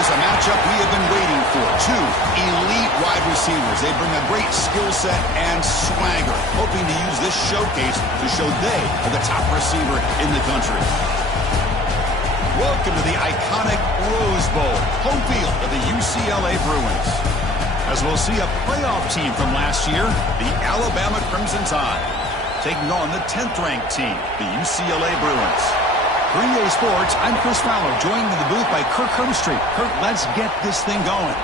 is a matchup we have been waiting for. Two elite wide receivers. They bring a great skill set and swagger, hoping to use this showcase to show they are the top receiver in the country. Welcome to the iconic Rose Bowl, home field of the UCLA Bruins. As we'll see a playoff team from last year, the Alabama Crimson Tide, taking on the 10th-ranked team, the UCLA Bruins. For EA Sports, I'm Chris Fowler, joined in the booth by Kirk Herbstreit. Kirk, let's get this thing going.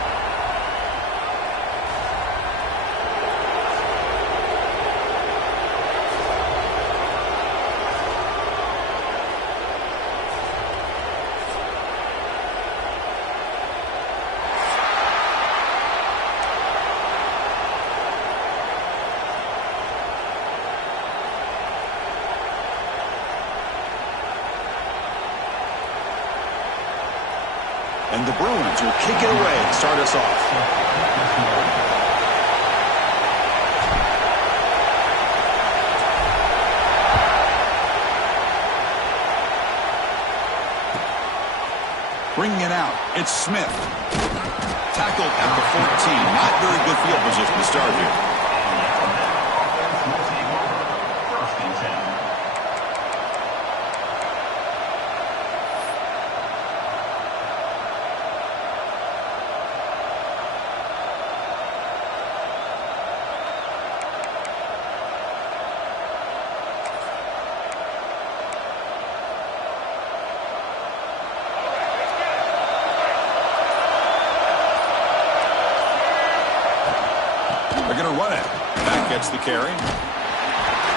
And the Bruins will kick it away to start us off. Bringing it out, it's Smith. Tackled at the 14. Not very good field position to start here. They're going to run it. That gets the carry.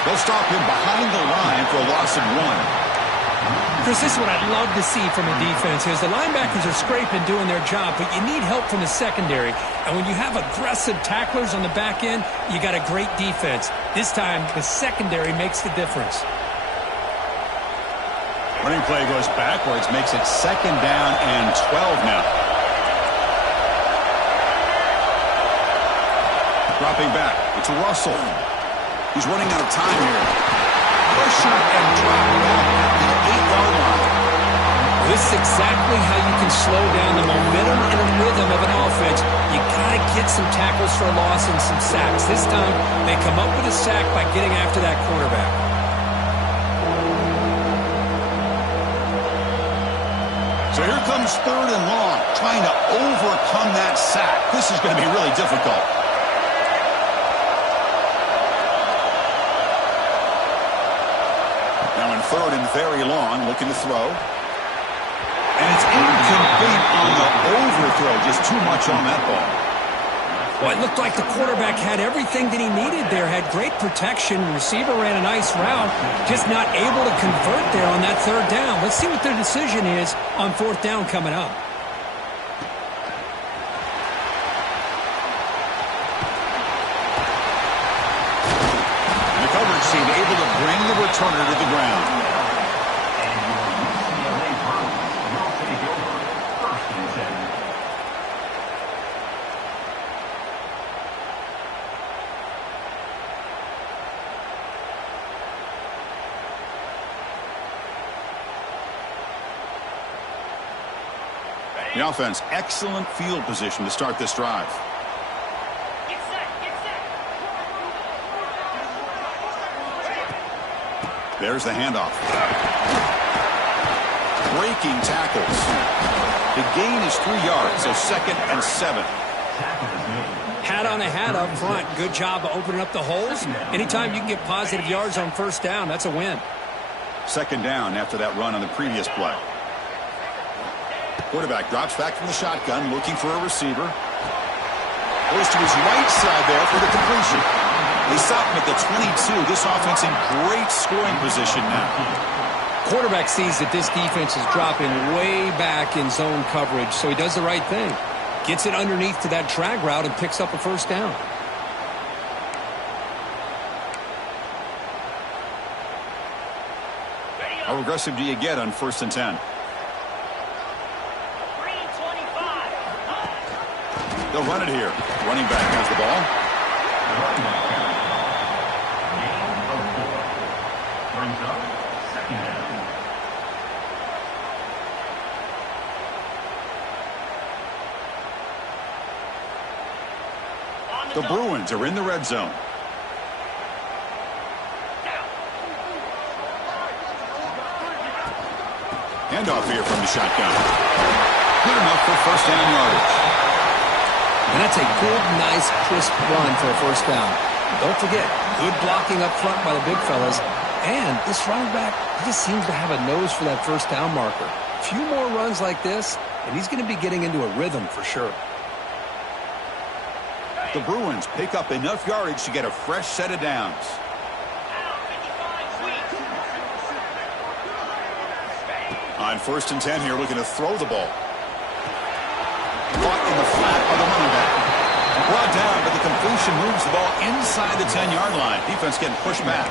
They'll stop him behind the line for a loss of 1. Chris, this is what I'd love to see from a defense is the linebackers are scraping, doing their job, but you need help from the secondary. And when you have aggressive tacklers on the back end, you got a great defense. This time, the secondary makes the difference. Running play goes backwards, makes it 2nd down and 12 now. Dropping back, it's Russell. He's running out of time here. Pressure and drop back at the 8-yard line. This is exactly how you can slow down the momentum and the rhythm of an offense. You got to get some tackles for a loss and some sacks. This time, they come up with a sack by getting after that quarterback. So here comes 3rd and long, trying to overcome that sack. This is going to be really difficult. Now in 3rd and very long, looking to throw. And it's incomplete on the overthrow. Just too much on that ball. Well, it looked like the quarterback had everything that he needed there. Had great protection. Receiver ran a nice route. Just not able to convert there on that 3rd down. Let's see what their decision is on 4th down coming up. Team able to bring the returner to the ground. The offense, excellent field position to start this drive. There's the handoff. Breaking tackles. The gain is 3 yards, so 2nd and 7. Hat on a hat up front. Good job of opening up the holes. Anytime you can get positive yards on 1st down, that's a win. 2nd down after that run on the previous play. Quarterback drops back from the shotgun, looking for a receiver. Goes to his right side there for the completion. They stop him at the 22. This offense in great scoring position now. Quarterback sees that this defense is dropping way back in zone coverage, so he does the right thing. Gets it underneath to that drag route and picks up a 1st down. How aggressive do you get on 1st and 10? They'll run it here. Running back has the ball. Brings up 2nd down. The Bruins are in the red zone. Handoff here from the shotgun. Good enough for first down yardage. And that's a good, nice, crisp run for a first down. Don't forget, good blocking up front by the big fellas. And this running back, he just seems to have a nose for that first down marker. A few more runs like this, and he's going to be getting into a rhythm for sure. The Bruins pick up enough yardage to get a fresh set of downs. On 1st and 10 here, looking to throw the ball. Caught in the flat by the running back. Brought down, but the completion moves the ball inside the 10-yard line. Defense getting pushed back.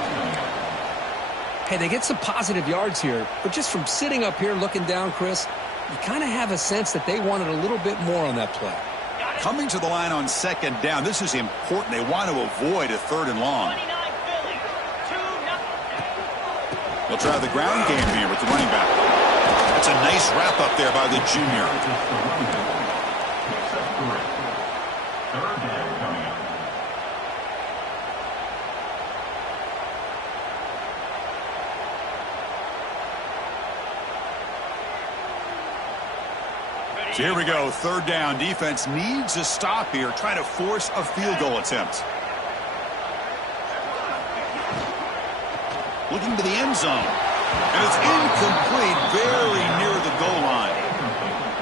Hey, they get some positive yards here, but just from sitting up here looking down, Chris, you kind of have a sense that they wanted a little bit more on that play. Coming to the line on 2nd down, this is important. They want to avoid a 3rd and long. They'll try the ground game here with the running back. That's a nice wrap up there by the junior. So here we go, 3rd down. Defense needs a stop here. Try to force a field goal attempt. Looking to the end zone. And it's incomplete, very near the goal line.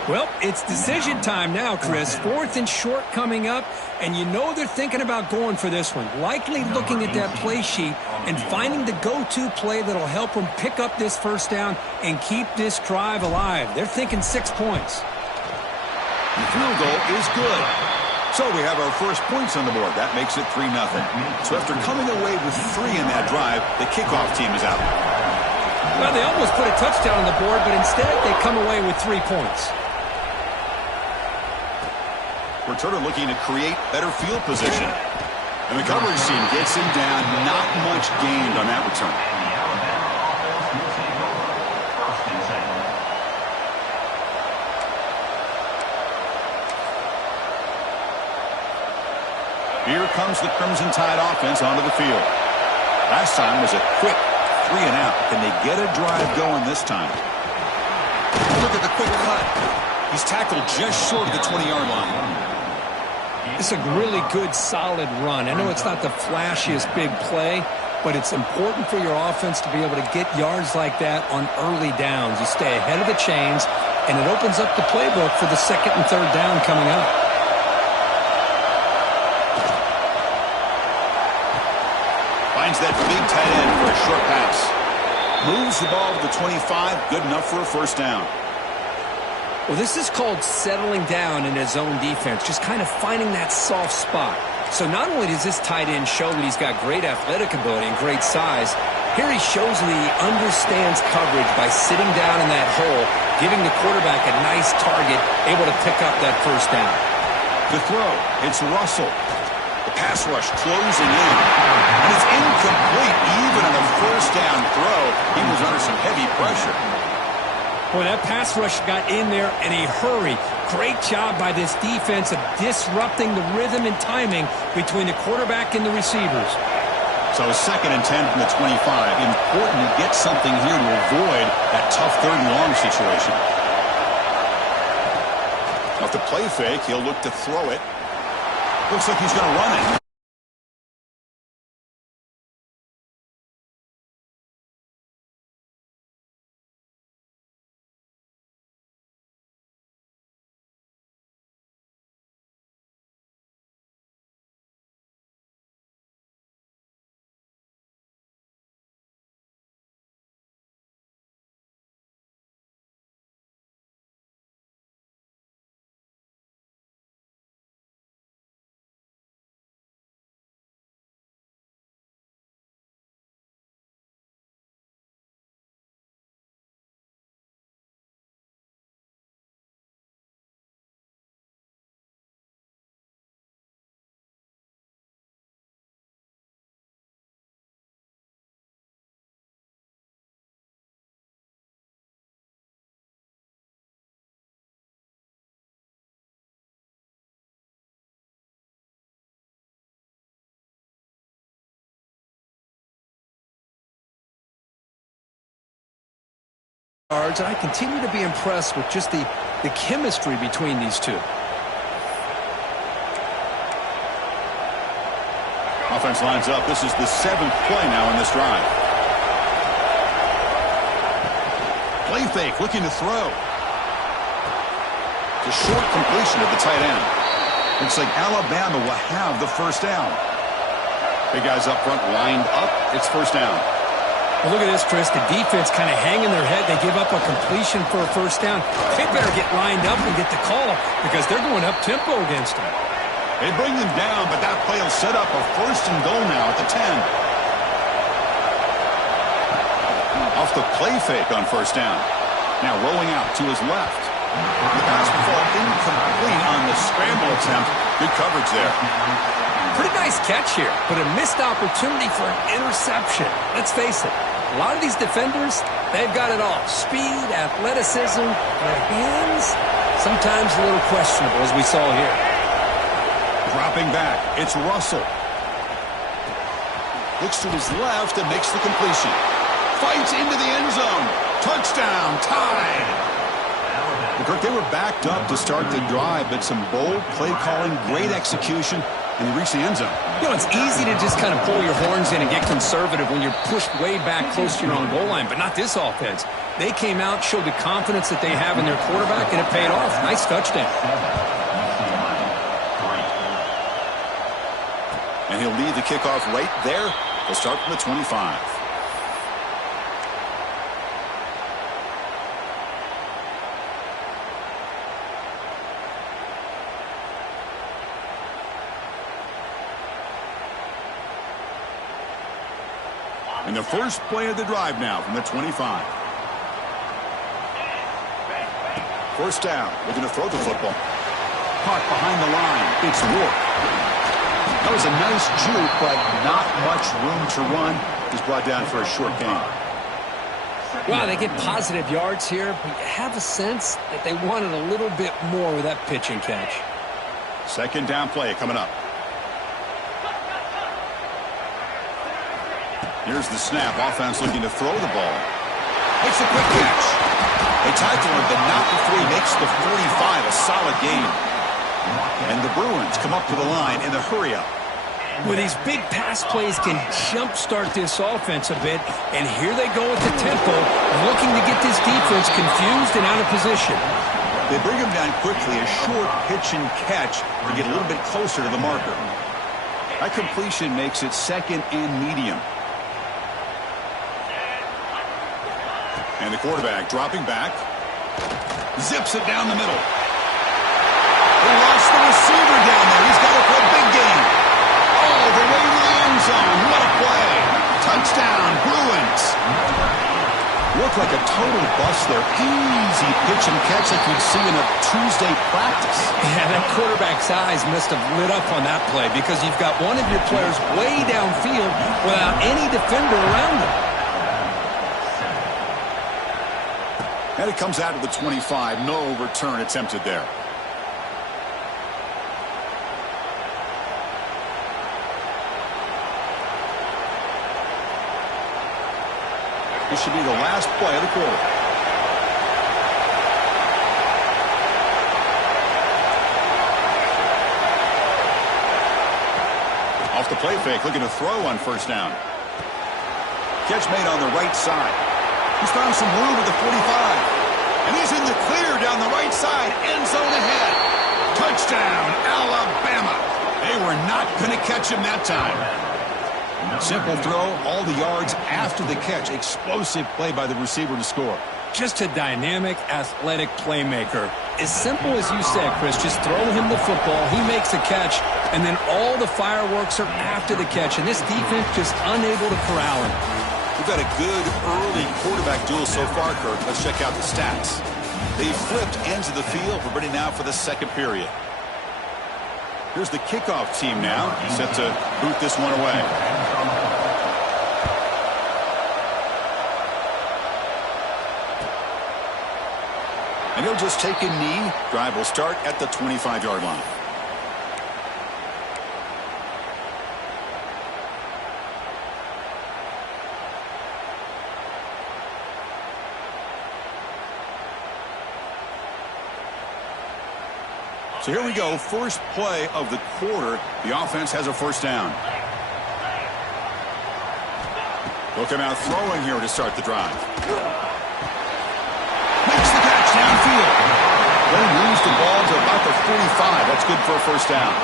Well, it's decision time now, Chris. 4th and short coming up, and you know they're thinking about going for this one. Likely looking at that play sheet and finding the go-to play that'll help them pick up this first down and keep this drive alive. They're thinking 6 points. The field goal is good. So we have our first points on the board. That makes it 3-0. So after coming away with 3 in that drive, the kickoff team is out. Well, they almost put a touchdown on the board, but instead they come away with 3 points. Returner looking to create better field position. And the coverage team gets him down. Not much gained on that return. Here comes the Crimson Tide offense onto the field. Last time was a quick 3 and out. Can they get a drive going this time? Look at the quick cut. He's tackled just short of the 20-yard line. It's a really good, solid run. I know it's not the flashiest big play, but it's important for your offense to be able to get yards like that on early downs. You stay ahead of the chains, and it opens up the playbook for the 2nd and 3rd down coming up. Finds that big tight end for a short pass. Moves the ball to the 25. Good enough for a first down. Well, this is called settling down in his own defense, just kind of finding that soft spot. So not only does this tight end show that he's got great athletic ability and great size, here he shows that he understands coverage by sitting down in that hole, giving the quarterback a nice target, able to pick up that first down. The throw, it's Russell. The pass rush closing in. And it's incomplete even on a first down throw. He was under some heavy pressure. Boy, that pass rush got in there in a hurry. Great job by this defense of disrupting the rhythm and timing between the quarterback and the receivers. So 2nd and 10 from the 25. Important to get something here to avoid that tough 3rd and long situation. Off the play fake, he'll look to throw it. Looks like he's going to run it. yards, and I continue to be impressed with just the chemistry between these two. Offense lines up. This is the 7th play now in this drive. Play fake, looking to throw. It's a short completion at the tight end. Looks like Alabama will have the first down. Big guys up front lined up. It's first down. Well, look at this, Chris. The defense kind of hanging their head. They give up a completion for a first down. They better get lined up and get the call because they're going up-tempo against them. They bring them down, but that play will set up a first and goal now at the 10. Off the play fake on first down. Now rolling out to his left. The pass will fall incomplete on the scramble attempt. Good coverage there. Pretty nice catch here, but a missed opportunity for an interception. Let's face it, a lot of these defenders, they've got it all. Speed, athleticism, their hands, sometimes a little questionable, as we saw here. Dropping back, it's Russell. Looks to his left and makes the completion. Fights into the end zone. Touchdown, tied. Kirk, they were backed up to start the drive, but some bold play calling, great execution, and they reached the end zone. You know, it's easy to just kind of pull your horns in and get conservative when you're pushed way back close to your own goal line, but not this offense. They came out, showed the confidence that they have in their quarterback, and it paid off. Nice touchdown. And he'll lead the kickoff right there. He'll start from the 25. And the first play of the drive now from the 25. First down. Looking to throw the football. Caught behind the line. It's Ward. That was a nice juke, but not much room to run. He's brought down for a short gain. Well, they get positive yards here, but you have a sense that they wanted a little bit more with that pitch and catch. Second down play coming up. Here's the snap. Offense looking to throw the ball. Makes a quick catch. They tackle him, but not before he makes the 45. A solid gain. And the Bruins come up to the line in the hurry-up. Well, these big pass plays can jumpstart this offense a bit, and here they go with the tempo, looking to get this defense confused and out of position. They bring him down quickly, a short pitch and catch to get a little bit closer to the marker. That completion makes it second and medium. And the quarterback dropping back. Zips it down the middle. They lost the receiver down there. He's got it for a big game. All the way to the end zone. What a play. Touchdown, Bruins. Looked like a total bust there. Easy pitch and catch like you'd see in a Tuesday practice. Yeah, that quarterback's eyes must have lit up on that play because you've got one of your players way downfield without any defender around him. And it comes out to the 25. No return attempted there. This should be the last play of the quarter. Off the play fake, looking to throw on first down. Catch made on the right side. He's found some room at the 45. And he's in the clear down the right side. End zone ahead. Touchdown, Alabama. They were not going to catch him that time. Simple throw, all the yards after the catch. Explosive play by the receiver to score. Just a dynamic, athletic playmaker. As simple as you said, Chris, just throw him the football, he makes a catch, and then all the fireworks are after the catch. And this defense just unable to corral him. We've got a good early quarterback duel so far, Kirk. Let's check out the stats. They flipped ends of the field. We're ready now for the second period. Here's the kickoff team now, set to boot this one away. And he'll just take a knee. Drive will start at the 25-yard line. So here we go, first play of the quarter. The offense has a first down. Looking out throwing here to start the drive. Makes the catch downfield. They lose the ball to about the 45. That's good for a first down.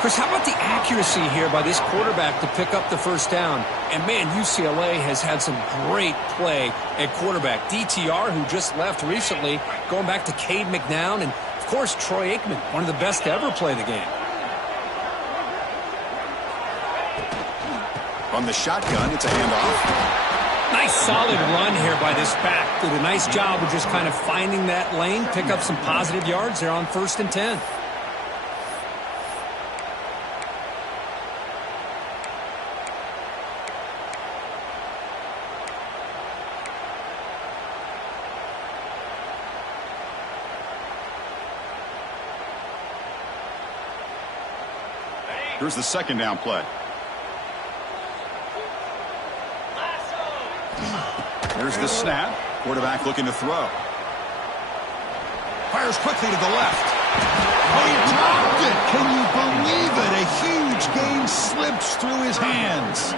Chris, how about the accuracy here by this quarterback to pick up the first down? And, man, UCLA has had some great play at quarterback. DTR, who just left recently, going back to Cade McNown, and, of course, Troy Aikman, one of the best to ever play the game. From the shotgun, it's a handoff. Nice solid run here by this back. Did a nice job of just kind of finding that lane, pick up some positive yards there on 1st and 10. Here's the second down play. Here's the snap. Quarterback looking to throw. Fires quickly to the left. Oh, he dropped it. Can you believe it? A huge gain slips through his hands.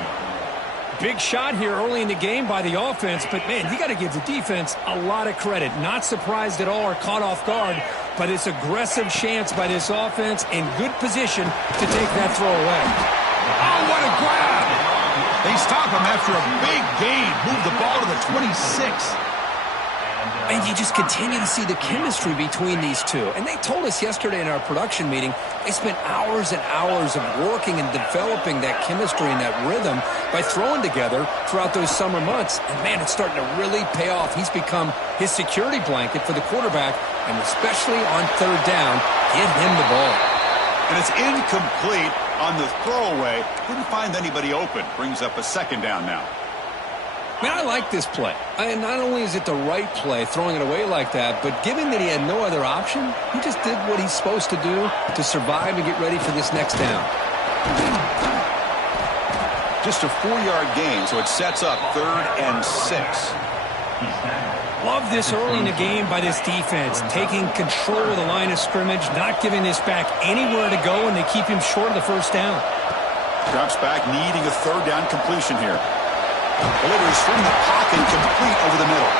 Big shot here early in the game by the offense, but, man, you got to give the defense a lot of credit. Not surprised at all or caught off guard, but it's aggressive chance by this offense in good position to take that throw away. Oh, what a grab! They stop him after a big gain. Move the ball to the 26. And you just continue to see the chemistry between these two. And they told us yesterday in our production meeting, they spent hours and hours of working and developing that chemistry and that rhythm by throwing together throughout those summer months. And, man, it's starting to really pay off. He's become his security blanket for the quarterback, and especially on 3rd down, give him the ball. And it's incomplete on the throwaway. Couldn't find anybody open. Brings up a 2nd down now. Man, I like this play. And not only is it the right play, throwing it away like that, but given that he had no other option, he just did what he's supposed to do to survive and get ready for this next down. Just a 4-yard gain, so it sets up 3rd and 6. Love this early in the game by this defense, taking control of the line of scrimmage, not giving this back anywhere to go, and they keep him short of the first down. Drops back, needing a 3rd down completion here. Delivers from the pocket, complete over the middle.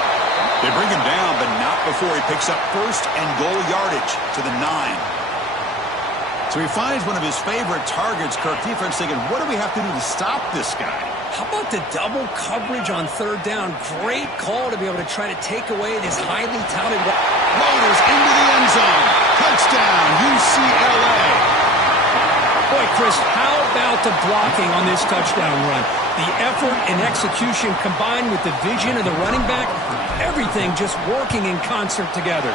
They bring him down, but not before he picks up 1st and goal yardage to the 9. So he finds one of his favorite targets. Kirk, defense thinking, what do we have to do to stop this guy? How about the double coverage on 3rd down? Great call to be able to try to take away this highly touted. Motors into the end zone. Touchdown, UCLA. Boy, Chris, how about the blocking on this touchdown run? The effort and execution combined with the vision of the running back, everything just working in concert together.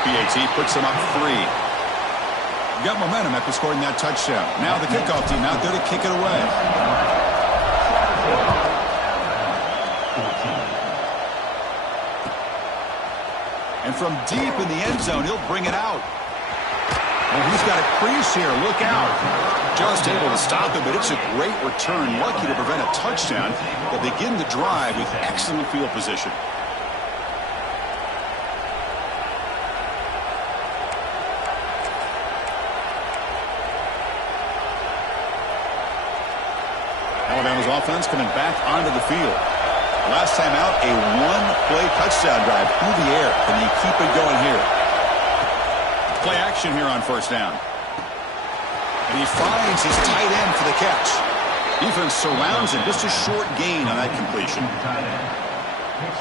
PAT puts him up 3. Got momentum after scoring that touchdown. Now the kickoff team out there to kick it away. And from deep in the end zone, he'll bring it out. And he's got a crease here. Look out. Just able to stop it, but it's a great return. Lucky to prevent a touchdown. They'll begin the drive with excellent field position. Alabama's offense coming back onto the field. Last time out, a 1-play touchdown drive through the air. Can you keep it going here? Play action here on 1st down. And he finds his tight end for the catch. Defense surrounds him. Just a short gain on that completion.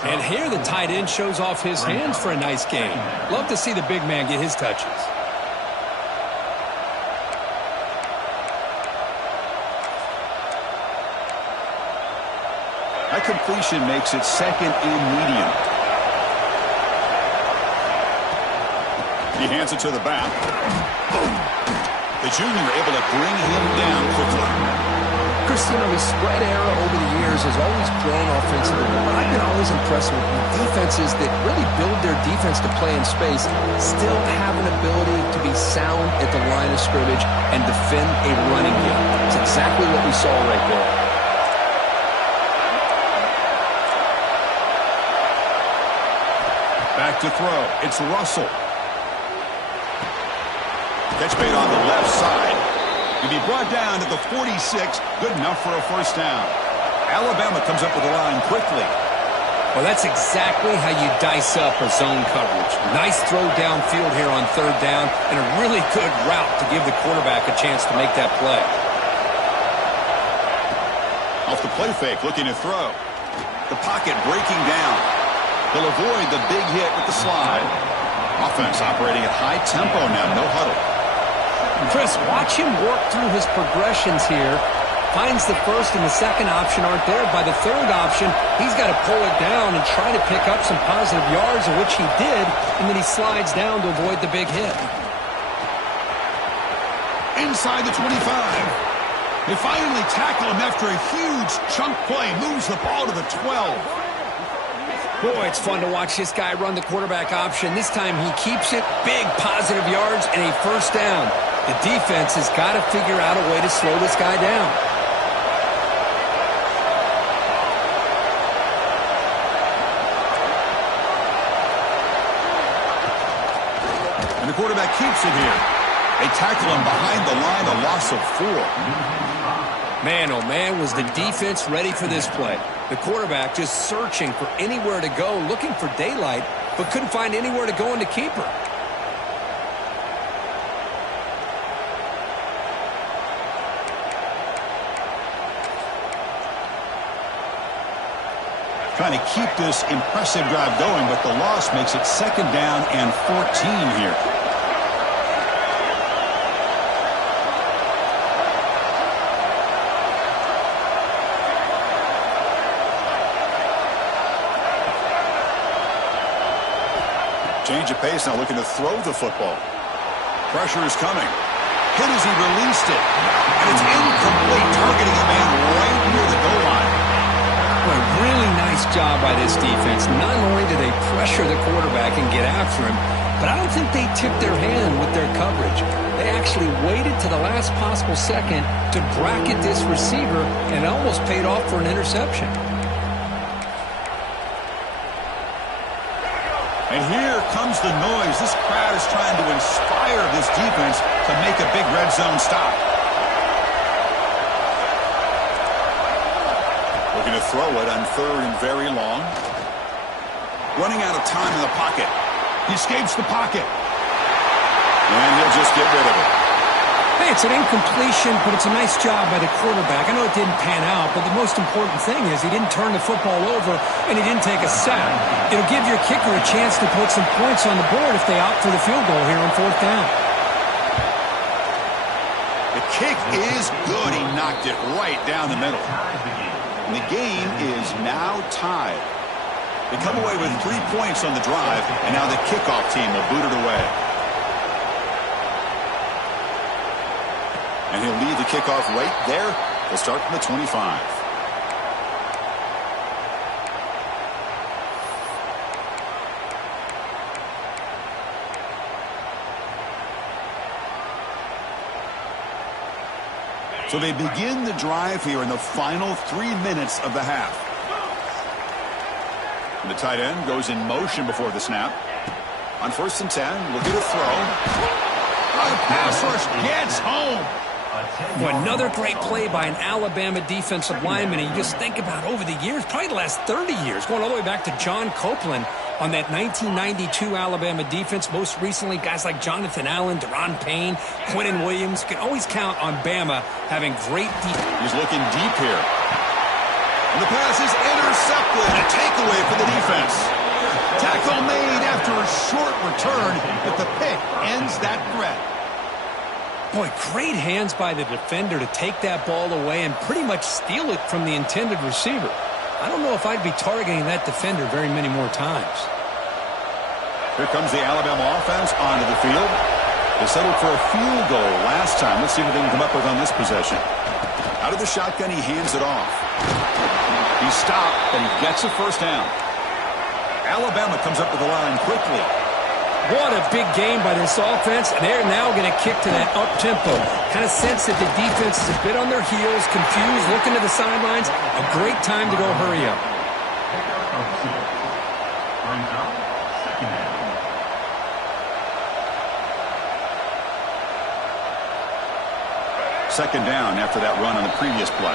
And here the tight end shows off his hands for a nice gain. Love to see the big man get his touches. That completion makes it 2nd and medium. He hands it to the back. The junior able to bring him down quickly. Chris, his spread era over the years has always grown offensively, but I've been always impressed with defenses that really build their defense to play in space, still have an ability to be sound at the line of scrimmage and defend a running game. It's exactly what we saw right there. Back to throw. It's Russell. Catch made on the left side. He'll be brought down to the 46. Good enough for a first down. Alabama comes up with the line quickly. Well, that's exactly how you dice up a zone coverage. Nice throw downfield here on third down, and a really good route to give the quarterback a chance to make that play. Off the play fake, looking to throw. The pocket breaking down. He'll avoid the big hit with the slide. Offense operating at high tempo now, no huddle. Chris, watch him work through his progressions here. Finds the first and the second option aren't there. By the third option, he's got to pull it down and try to pick up some positive yards, of which he did, and then he slides down to avoid the big hit. Inside the 25. They finally tackle him after a huge chunk play. Moves the ball to the 12. Boy, it's fun to watch this guy run the quarterback option. This time he keeps it. Big positive yards and a first down. The defense has got to figure out a way to slow this guy down. And the quarterback keeps it here. They tackle him behind the line, a loss of 4. Man, oh man, was the defense ready for this play. The quarterback just searching for anywhere to go, looking for daylight, but couldn't find anywhere to go in the keeper. Trying to keep this impressive drive going, but the loss makes it second down and 14 here. Change of pace now, looking to throw the football. Pressure is coming. Hit as he released it. And it's incomplete, targeting a man right near the goal line. Boy, really nice job by this defense. Not only do they pressure the quarterback and get after him, but I don't think they tipped their hand with their coverage. They actually waited to the last possible second to bracket this receiver, and it almost paid off for an interception. And here comes the noise. This crowd is trying to inspire this defense to make a big red zone stop. Looking to throw it on third and very long. Running out of time in the pocket. He escapes the pocket. And he'll just get rid of it. Hey, it's an incompletion, but it's a nice job by the quarterback. I know it didn't pan out, but the most important thing is he didn't turn the football over and he didn't take a sack. It'll give your kicker a chance to put some points on the board if they opt for the field goal here on fourth down. The kick is good. He knocked it right down the middle. And the game is now tied. They come away with 3 points on the drive, and now the kickoff team will boot it away. And he'll lead the kickoff right there. He'll start from the 25. So they begin the drive here in the final 3 minutes of the half. And the tight end goes in motion before the snap. On 1st and 10, looking to throw. The pass rush gets home. Well, another great play by an Alabama defensive lineman. And you just think about over the years, probably the last 30 years, going all the way back to John Copeland on that 1992 Alabama defense. Most recently, guys like Jonathan Allen, Deron Payne, Quentin Williams. You can always count on Bama having great defense. He's looking deep here. And the pass is intercepted. A takeaway for the defense. Tackle made after a short return, but the pick ends that threat. Boy, great hands by the defender to take that ball away and pretty much steal it from the intended receiver. I don't know if I'd be targeting that defender very many more times. Here comes the Alabama offense onto the field. They settled for a field goal last time. Let's see what they can come up with on this possession. Out of the shotgun, he hands it off. He stopped, but he gets a first down. Alabama comes up with the line quickly. What a big game by this offense. They're now going to kick to that up-tempo. Kind of sense that the defense is a bit on their heels, confused, looking to the sidelines. A great time to go hurry up. second down after that run on the previous play.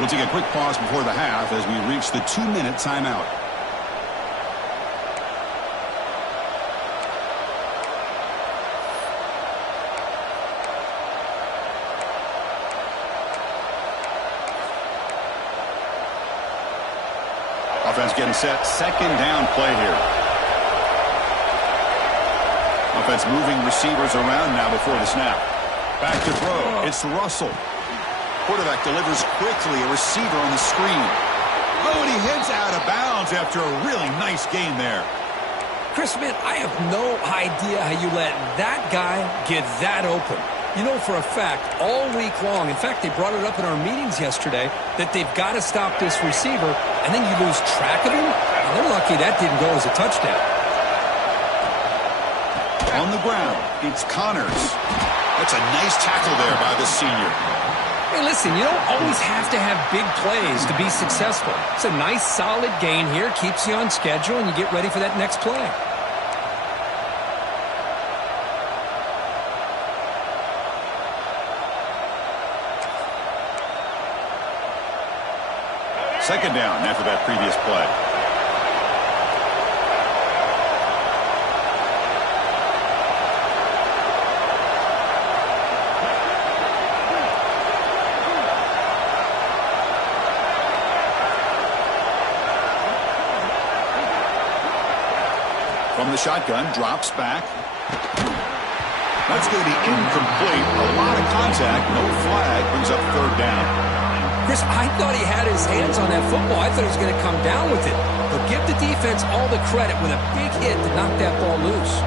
We'll take a quick pause before the half as we reach the 2-minute timeout. Offense getting set. Second down play here. Offense moving receivers around now before the snap. Back to throw. It's Russell. Quarterback delivers quickly. A receiver on the screen. Oh, and he heads out of bounds after a really nice gain there. Chris, man, I have no idea how you let that guy get that open. You know for a fact, all week long, in fact, they brought it up in our meetings yesterday, that they've got to stop this receiver, and then you lose track of him? Well, they're lucky that didn't go as a touchdown. On the ground, it's Connors. That's a nice tackle there by the senior. Hey, listen, you don't always have to have big plays to be successful. It's a nice, solid gain here, keeps you on schedule, and you get ready for that next play. Second down after that previous play. From the shotgun, drops back. That's going to be incomplete. A lot of contact, no flag, brings up third down. Chris, I thought he had his hands on that football. I thought he was going to come down with it. But give the defense all the credit with a big hit to knock that ball loose.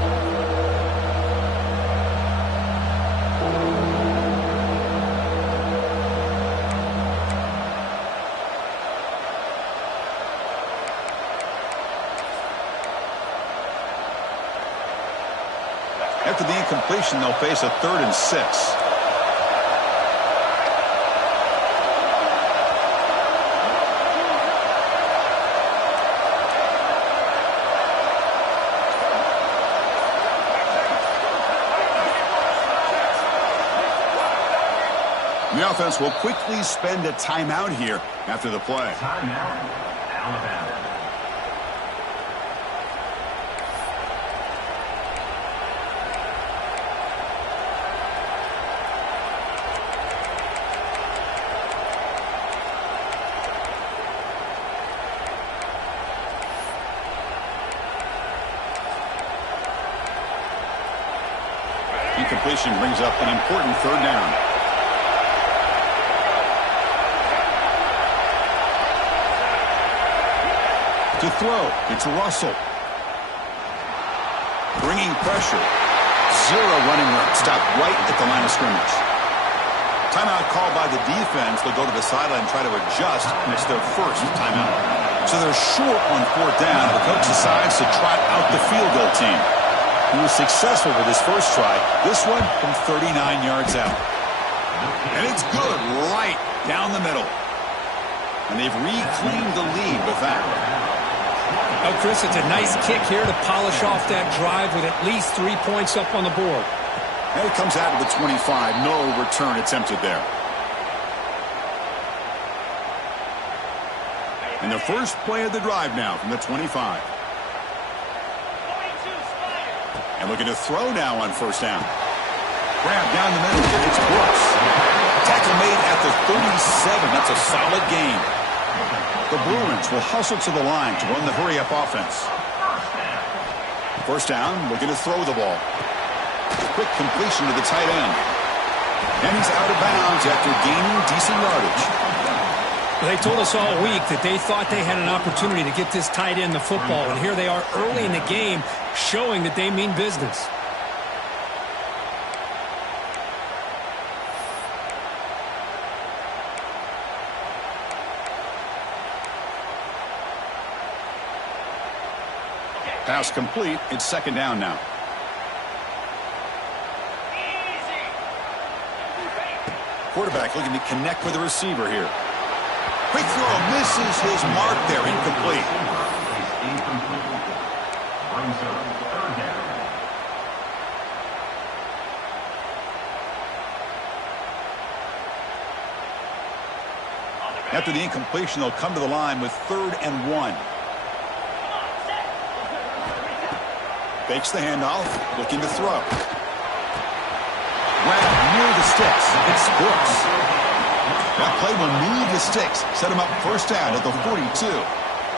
After the incompletion, they'll face a 3rd and 6. The offense will quickly spend a timeout here after the play. Timeout, Alabama. Incompletion brings up an important third down. To throw, it's Russell. Bringing pressure. Zero running room. Stopped right at the line of scrimmage. Timeout called by the defense. They'll go to the sideline and try to adjust, and it's their first timeout. So they're short on 4th down. The coach decides to trot out the field goal team. He was successful with his first try. This one from 39 yards out. And it's good right down the middle. And they've reclaimed the lead with that. Oh, Chris, it's a nice kick here to polish off that drive with at least 3 points up on the board. And it comes out of the 25. No return attempted there. And the first play of the drive now from the 25. And looking to throw now on 1st down. Grab down the middle. It's Brooks. Tackle made at the 37. That's a solid gain. The Bruins will hustle to the line to run the hurry-up offense. 1st down, looking to throw the ball. Quick completion to the tight end. And he's out of bounds after gaining decent yardage. They told us all week that they thought they had an opportunity to get this tight end the football, and here they are early in the game showing that they mean business. Pass complete. It's 2nd down now. Quarterback looking to connect with the receiver here. Quick throw. Misses his mark there. Incomplete. Brings up 3rd down. After the incompletion, they'll come to the line with 3rd and 1. Fakes the handoff, looking to throw. Grab near the sticks. It's Brooks. That play will move the sticks, set him up first down at the 42.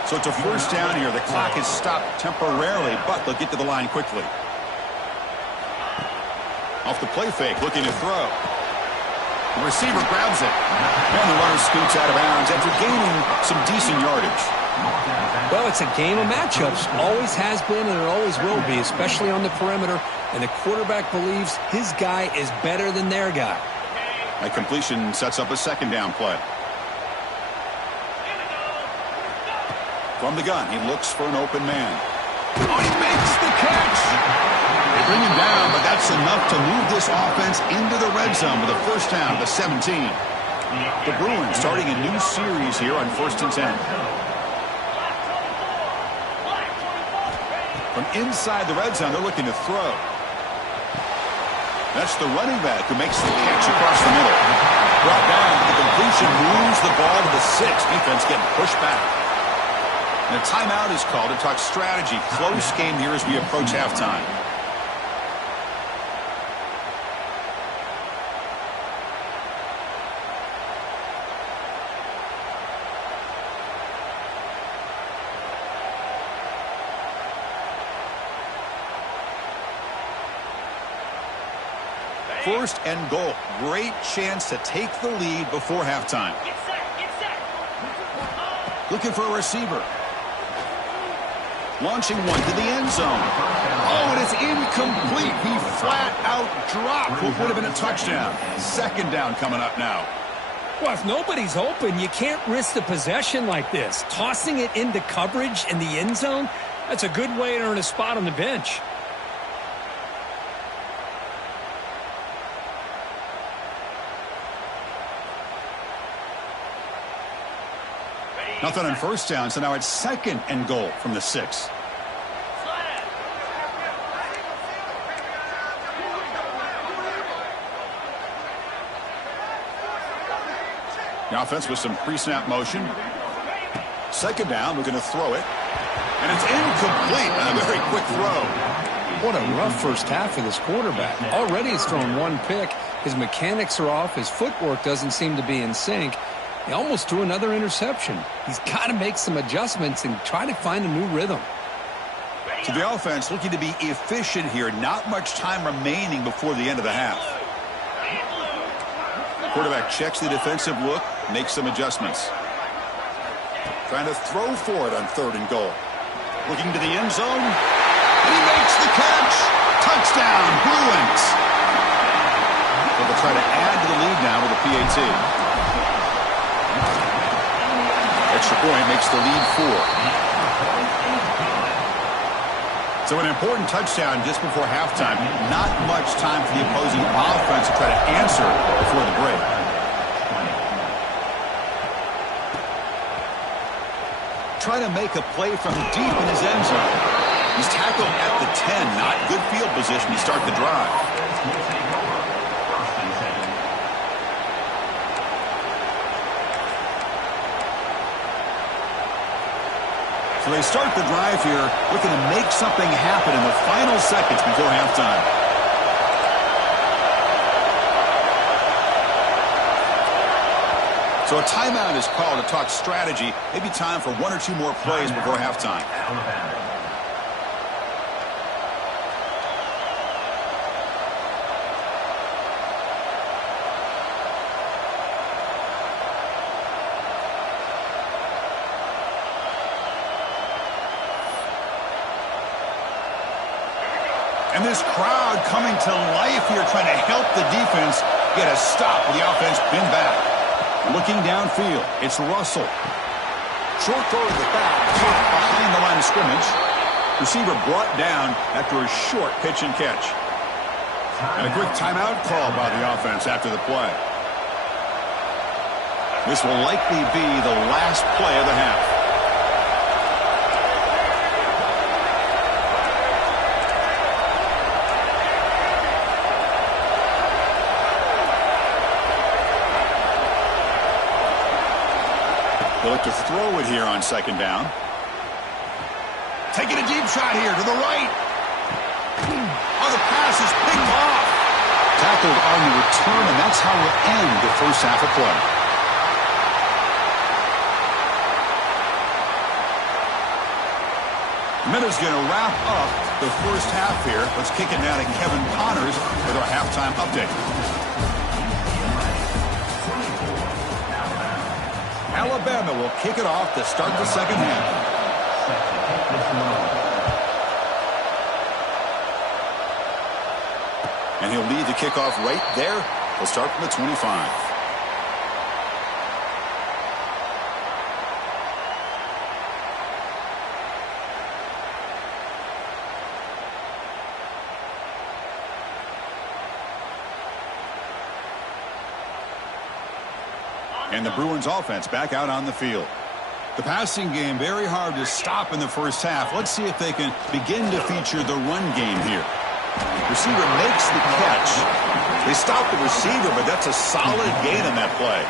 So it's a first down here. The clock is stopped temporarily, but they'll get to the line quickly. Off the play fake, looking to throw. The receiver grabs it. And the runner scoots out of bounds after gaining some decent yardage. Well, it's a game of matchups. Always has been and it always will be, especially on the perimeter. And the quarterback believes his guy is better than their guy. That completion sets up a 2nd down play. From the gun, he looks for an open man. Oh, he makes the catch! They bring him down, but that's enough to move this offense into the red zone with a first down to 17. The Bruins starting a new series here on 1st and 10. From inside the red zone, they're looking to throw. That's the running back who makes the catch across the middle. Brought down, the completion moves the ball to the 6. Defense getting pushed back. And a timeout is called to talk strategy. Close game here as we approach halftime. First and goal. Great chance to take the lead before halftime. Looking for a receiver. Launching one to the end zone. Oh, and it's incomplete. He flat out dropped what would have been a touchdown. 2nd down coming up now. Well, if nobody's open, you can't risk the possession like this. Tossing it into coverage in the end zone, that's a good way to earn a spot on the bench. Nothing on first down, so now it's 2nd and goal from the 6. The offense with some pre-snap motion. 2nd down, we're going to throw it. And it's incomplete on a very quick throw. What a rough first half for this quarterback. Already he's thrown 1 pick. His mechanics are off. His footwork doesn't seem to be in sync. He almost threw another interception. He's got to make some adjustments and try to find a new rhythm. So the offense looking to be efficient here. Not much time remaining before the end of the half. Quarterback checks the defensive look, makes some adjustments. Trying to throw for it on 3rd and goal. Looking to the end zone. And he makes the catch. Touchdown, Bruins. So they'll try to add to the lead now with a PAT. Extra point makes the lead 4. So an important touchdown just before halftime. Not much time for the opposing offense to try to answer before the break. Trying to make a play from deep in his end zone. He's tackled at the 10. Not good field position to start the drive. So they start the drive here, looking to make something happen in the final seconds before halftime. So a timeout is called to talk strategy. Maybe time for 1 or 2 more plays before halftime. And this crowd coming to life here, trying to help the defense get a stop with the offense pinned back. Looking downfield, it's Russell. Short throw to the back, behind the line of scrimmage. Receiver brought down after a short pitch and catch. And a quick timeout call by the offense after the play. This will likely be the last play of the half. He'll look to throw it here on second down. Taking a deep shot here to the right. Oh, the pass is picked off. Tackled on the return, and that's how we'll end the first half of play. Minute's going to wrap up the first half here. Let's kick it now to Kevin Connors with our halftime update. Alabama will kick it off to start the second half. And he'll lead the kickoff right there. He'll start from the 25. And the Bruins offense back out on the field. The passing game very hard to stop in the first half. Let's see if they can begin to feature the run game here. Receiver makes the catch. They stop the receiver, but that's a solid gain on that play.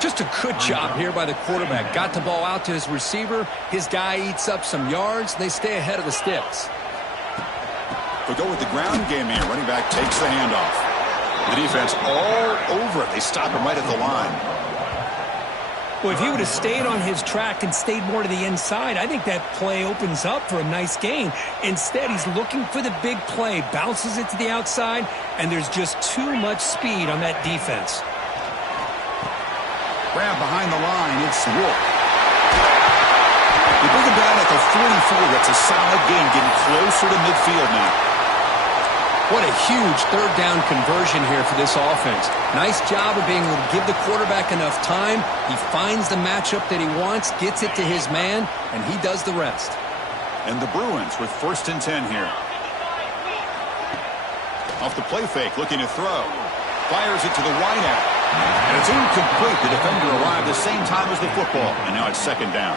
Just a good job here by the quarterback. Got the ball out to his receiver. His guy eats up some yards. They stay ahead of the sticks. They'll go with the ground game here. Running back takes the handoff. The defense all over it. They stop him right at the line. Well, if he would have stayed on his track and stayed more to the inside, I think that play opens up for a nice gain. Instead, he's looking for the big play, bounces it to the outside, and there's just too much speed on that defense. Grab behind the line. It's Wolf. They bring him down at the 44. That's a solid gain, getting closer to midfield now. What a huge third down conversion here for this offense. Nice job of being able to give the quarterback enough time. He finds the matchup that he wants, gets it to his man, and he does the rest. And the Bruins with 1st and 10 here. Off the play fake, looking to throw. Fires it to the wide out. And it's incomplete. The defender arrived the same time as the football, and now it's second down.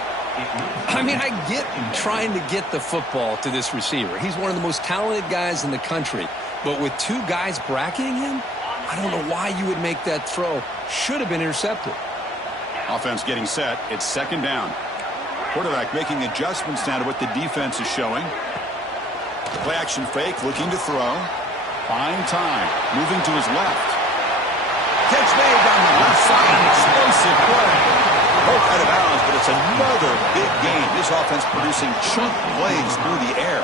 I mean, I get trying to get the football to this receiver. He's one of the most talented guys in the country. But with two guys bracketing him, I don't know why you would make that throw. Should have been intercepted. Offense getting set. It's second down. Quarterback making adjustments now to what the defense is showing. Play action fake, looking to throw. Fine time. Moving to his left. Catch made down the left side. Explosive play. Both out of bounds, but it's another big game. This offense producing chunk plays through the air.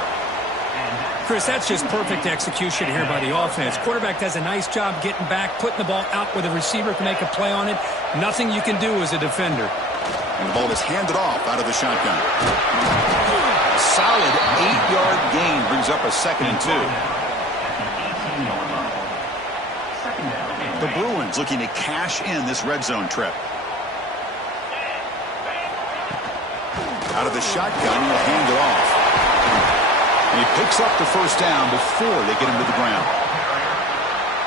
Chris, that's just perfect execution here by the offense. Quarterback does a nice job getting back, putting the ball out where the receiver can make a play on it. Nothing you can do as a defender. And the ball is handed off out of the shotgun. A solid 8-yard gain brings up a 2nd and 2. The Bruins looking to cash in this red zone trip. Out of the shotgun, he'll hand it off. And he picks up the first down before they get him to the ground.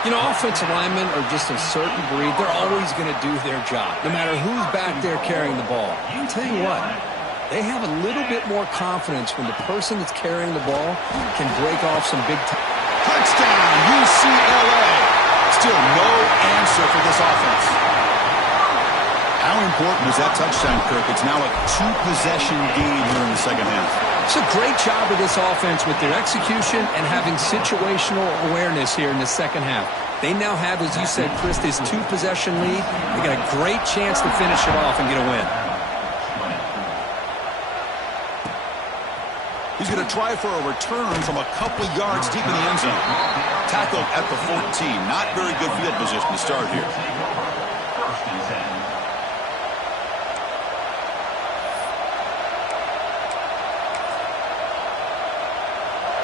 You know, offensive linemen are just a certain breed. They're always going to do their job, no matter who's back there carrying the ball. I'll tell you what, they have a little bit more confidence when the person that's carrying the ball can break off some big time. Touchdown, UCLA. Still no answer for this offense. How important is that touchdown, Kirk? It's now a 2-possession game here in the second half. It's a great job of this offense with their execution and having situational awareness here in the second half. They now have, as you said, Chris, this 2-possession lead. They got a great chance to finish it off and get a win. He's going to try for a return from a couple yards deep in the end zone. Tackled at the 14. Not very good field position to start here.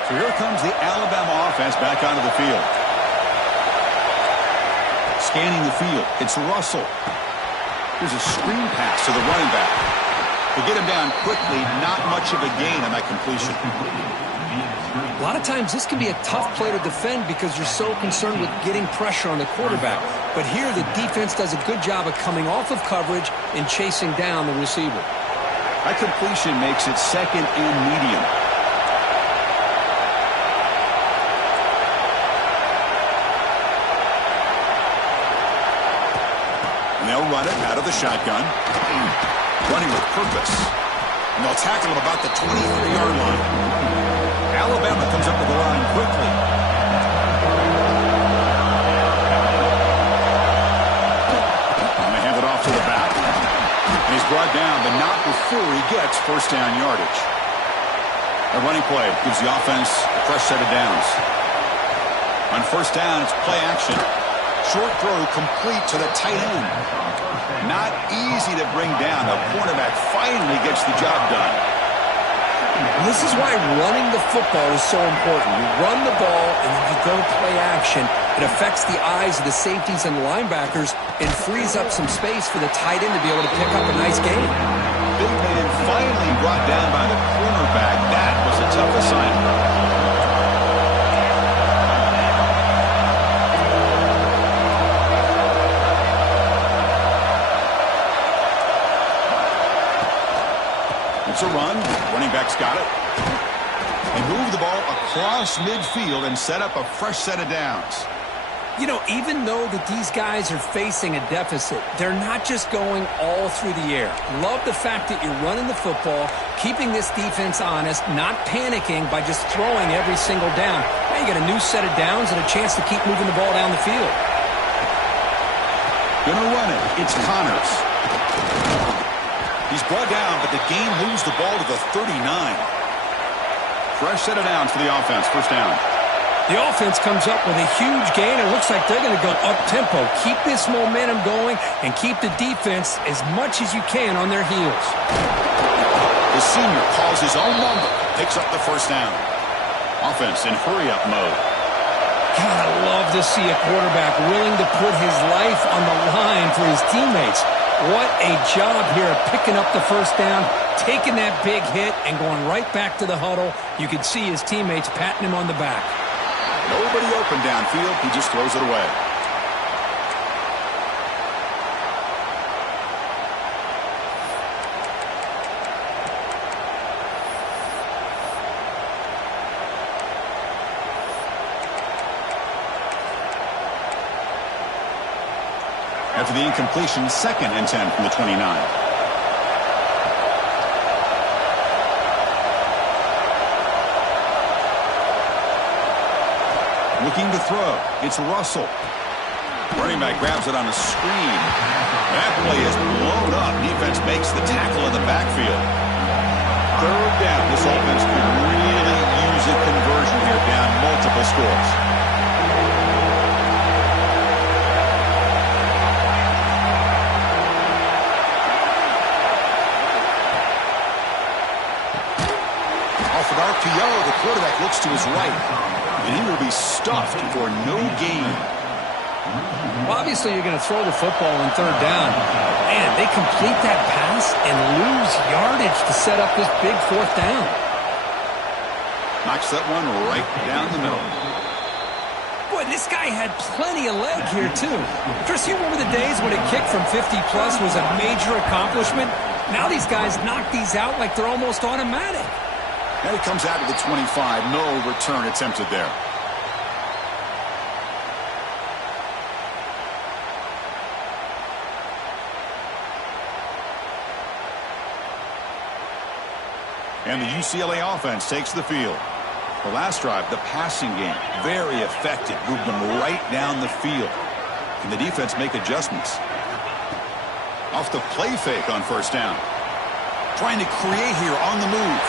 So here comes the Alabama offense back onto the field. Scanning the field. It's Russell. Here's a screen pass to the running back. They get him down quickly. Not much of a gain on that completion. A lot of times this can be a tough play to defend because you're so concerned with getting pressure on the quarterback. But here the defense does a good job of coming off of coverage and chasing down the receiver. That completion makes it second and medium. They'll run it out of the shotgun. running with purpose. And they'll tackle him about the 23-yard line. Alabama comes up to the line quickly. And they hand it off to the back. And he's brought down, but not before he gets first down yardage. A running play gives the offense a fresh set of downs. On first down, it's play action. Short throw complete to the tight end. Not easy to bring down. The cornerback finally gets the job done. And this is why running the football is so important. You run the ball, and if you go play action, it affects the eyes of the safeties and the linebackers and frees up some space for the tight end to be able to pick up a nice gain. Big man finally brought down by the cornerback. That was a tough assignment. It's a run. Running back's got it. They move the ball across midfield and set up a fresh set of downs. You know, even though that these guys are facing a deficit, they're not just going all through the air. Love the fact that you're running the football, keeping this defense honest, not panicking by just throwing every single down. Now you got a new set of downs and a chance to keep moving the ball down the field. Gonna run it. It's Connors. He's brought down, but the game moves the ball to the 39. Fresh set of downs for the offense. First down. The offense comes up with a huge gain. It looks like they're going to go up-tempo. Keep this momentum going and keep the defense as much as you can on their heels. The senior calls his own number. Picks up the first down. Offense in hurry-up mode. God, I love to see a quarterback willing to put his life on the line for his teammates. What a job here of picking up the first down, taking that big hit, and going right back to the huddle. You can see his teammates patting him on the back. Nobody open downfield. He just throws it away. After the incompletion, 2nd and 10 from the 29. Looking to throw. It's Russell. Running back grabs it on a screen. That play is blown up. Defense makes the tackle in the backfield. Third down. This offense could really use a conversion here, down multiple scores. RPO, the quarterback looks to his right, and he will be stuffed for no gain. Well, obviously, you're going to throw the football on third down. Man, they complete that pass and lose yardage to set up this big fourth down. Knocks that one right down the middle. Boy, this guy had plenty of leg here, too. Chris, you remember the days when a kick from 50-plus was a major accomplishment? Now these guys knock these out like they're almost automatic. And he comes out to the 25. No return attempted there. And the UCLA offense takes the field. The last drive, the passing game, very effective. Moved them right down the field. Can the defense make adjustments? Off the play fake on first down. Trying to create here on the move.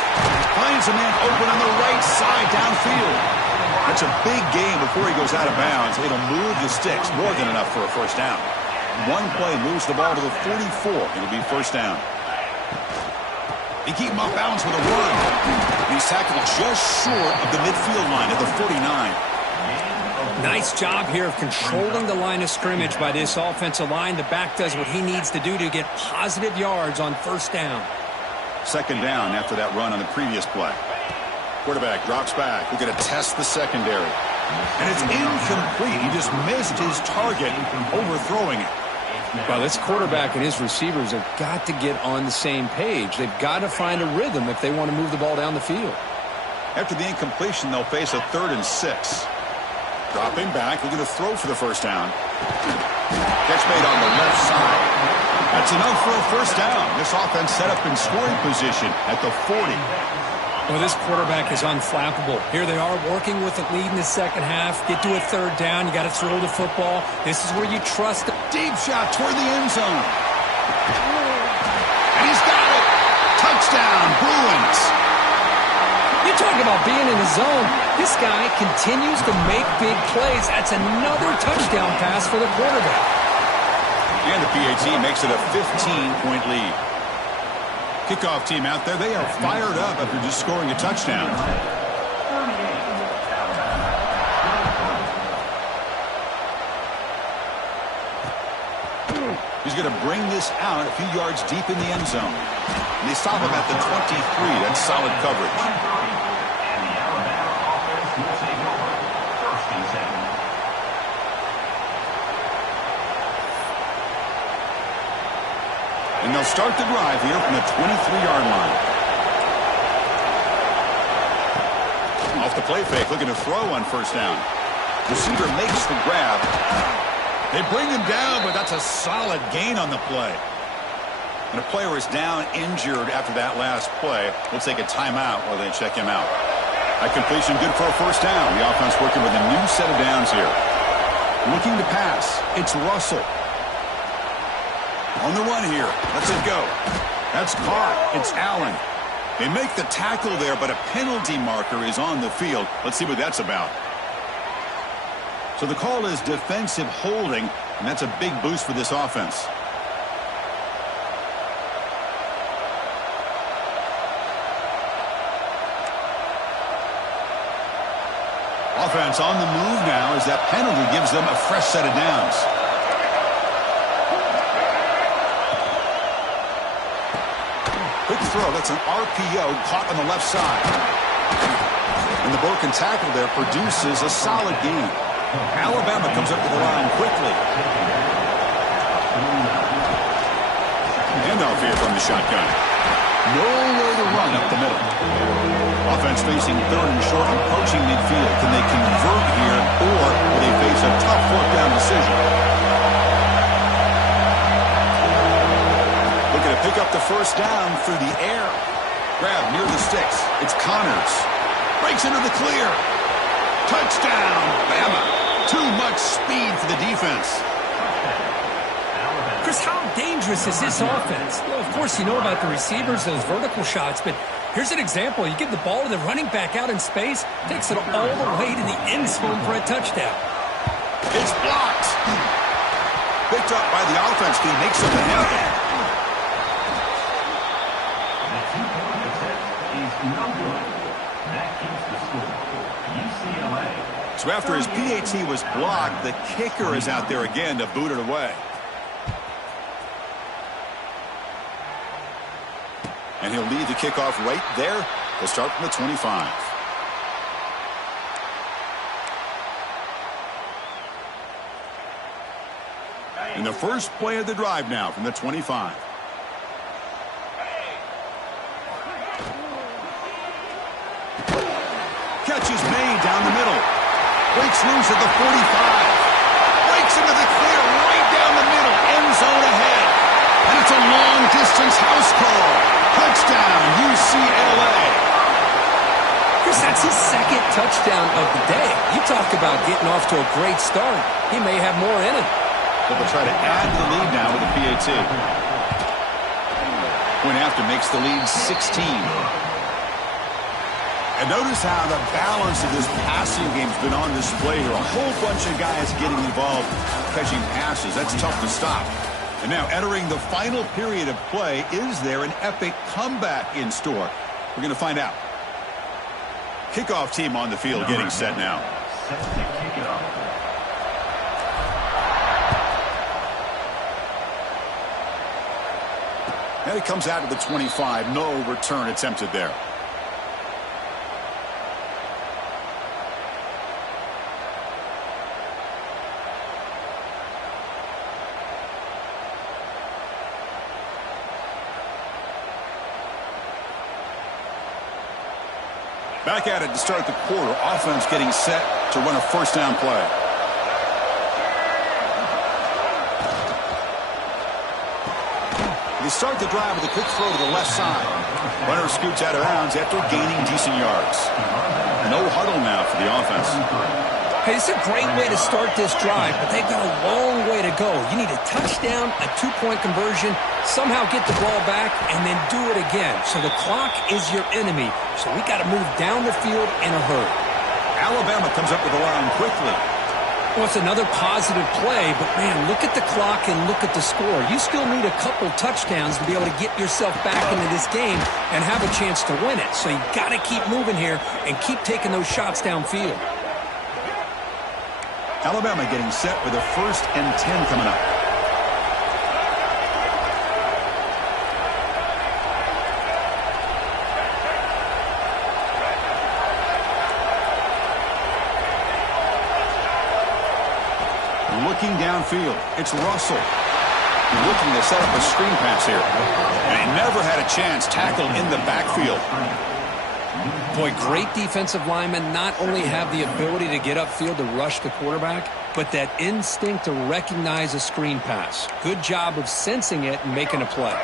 Finds a man open on the right side downfield. That's a big gain before he goes out of bounds. It'll move the sticks, more than enough for a first down. One play moves the ball to the 44. It'll be first down. They keep him off balance with a run. And he's tackled just short of the midfield line at the 49. Nice job here of controlling the line of scrimmage by this offensive line. The back does what he needs to do to get positive yards on first down. Second down after that run on the previous play. Quarterback drops back. We're going to test the secondary. And it's incomplete. He just missed his target, overthrowing it. Well, this quarterback and his receivers have got to get on the same page. They've got to find a rhythm if they want to move the ball down the field. After the incompletion, they'll face a 3rd and 6. Dropping back, looking to throw for the first down. Catch made on the left side. That's enough for a first down. This offense set up in scoring position at the 40. Well, this quarterback is unflappable. Here they are working with the lead in the second half. Get to a third down. You got to throw the football. This is where you trust. Deep shot toward the end zone. And he's got it. Touchdown, Bruins. You talk about being in the zone. This guy continues to make big plays. That's another touchdown pass for the quarterback. And the PAT makes it a 15-point lead. Kickoff team out there, they are fired up after just scoring a touchdown. He's going to bring this out a few yards deep in the end zone. And they stop him at the 23. That's solid coverage. And they'll start the drive here from the 23-yard line. Off the play fake, looking to throw on first down. Receiver makes the grab. They bring him down, but that's a solid gain on the play. And a player is down injured after that last play. We'll take a timeout while they check him out. That completion good for a first down. The offense working with a new set of downs here. Looking to pass. It's Russell. On the run here. Let's it go. That's caught. It's Allen. They make the tackle there, but a penalty marker is on the field. Let's see what that's about. So the call is defensive holding, and that's a big boost for this offense. Offense on the move now as that penalty gives them a fresh set of downs. Quick throw. That's an RPO caught on the left side. And the broken tackle there produces a solid gain. Alabama comes up to the line quickly. Handoff here from the shotgun. Nowhere to run up the middle. Offense facing third and short, approaching midfield. Can they convert here, or will they face a tough fourth down decision? Looking to pick up the first down through the air. Grab near the sticks. It's Connors. Breaks into the clear. Touchdown, Bama. Too much speed for the defense. Chris, how dangerous is this offense? Well, of course, you know about the receivers, those vertical shots, but here's an example. You give the ball to the running back out in space, takes it all the way to the end zone for a touchdown. It's blocked. Picked up by the offense. Can he make something happen? The 2-point attempt is no good. That keeps the score. UCLA. So after his PAT was blocked, the kicker is out there again to boot it away. And he'll lead the kickoff right there. They'll start from the 25. And the first play of the drive now from the 25. Catch is made down the middle. Breaks loose at the 45. Breaks into the clear right down the middle. End zone ahead. And it's a long-distance house call. Touchdown, UCLA. Chris, that's his second touchdown of the day. You talk about getting off to a great start. He may have more in him. But they'll try to add to the lead now with a PAT. Point after makes the lead 16. And notice how the balance of this passing game's been on display here. A whole bunch of guys getting involved catching passes. That's tough to stop. And now entering the final period of play, is there an epic comeback in store? We're going to find out. Kickoff team on the field getting set now. Set to kick it off. And it comes out of the 25. No return attempted there. Back at it to start the quarter. Offense getting set to run a first down play. They start the drive with a quick throw to the left side. Runner scoots out of bounds after gaining decent yards. No huddle now for the offense. Hey, it's a great way to start this drive, but they've got a long way to go. You need a touchdown, a two-point conversion, somehow get the ball back, and then do it again. So the clock is your enemy. So we got to move down the field in a hurry. Alabama comes up with the line quickly. Well, it's another positive play, but, man, look at the clock and look at the score. You still need a couple touchdowns to be able to get yourself back into this game and have a chance to win it. So you got to keep moving here and keep taking those shots downfield. Alabama getting set with a 1st and 10 coming up. Looking downfield, it's Russell. Looking to set up a screen pass here. And he never had a chance tackled in the backfield. Boy, great defensive linemen not only have the ability to get upfield to rush the quarterback, but that instinct to recognize a screen pass. Good job of sensing it and making a play.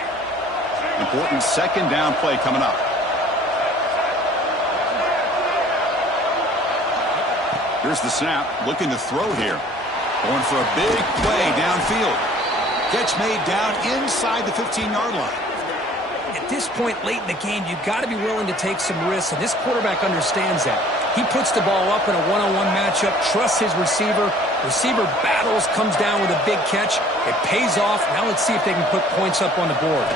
Important 2nd down play coming up. Here's the snap, looking to throw here. Going for a big play downfield. Catch made down inside the 15-yard line. At this point late in the game, you've got to be willing to take some risks, and this quarterback understands that. He puts the ball up in a one-on-one matchup, trusts his receiver. Receiver battles, comes down with a big catch. It pays off. Now let's see if they can put points up on the board.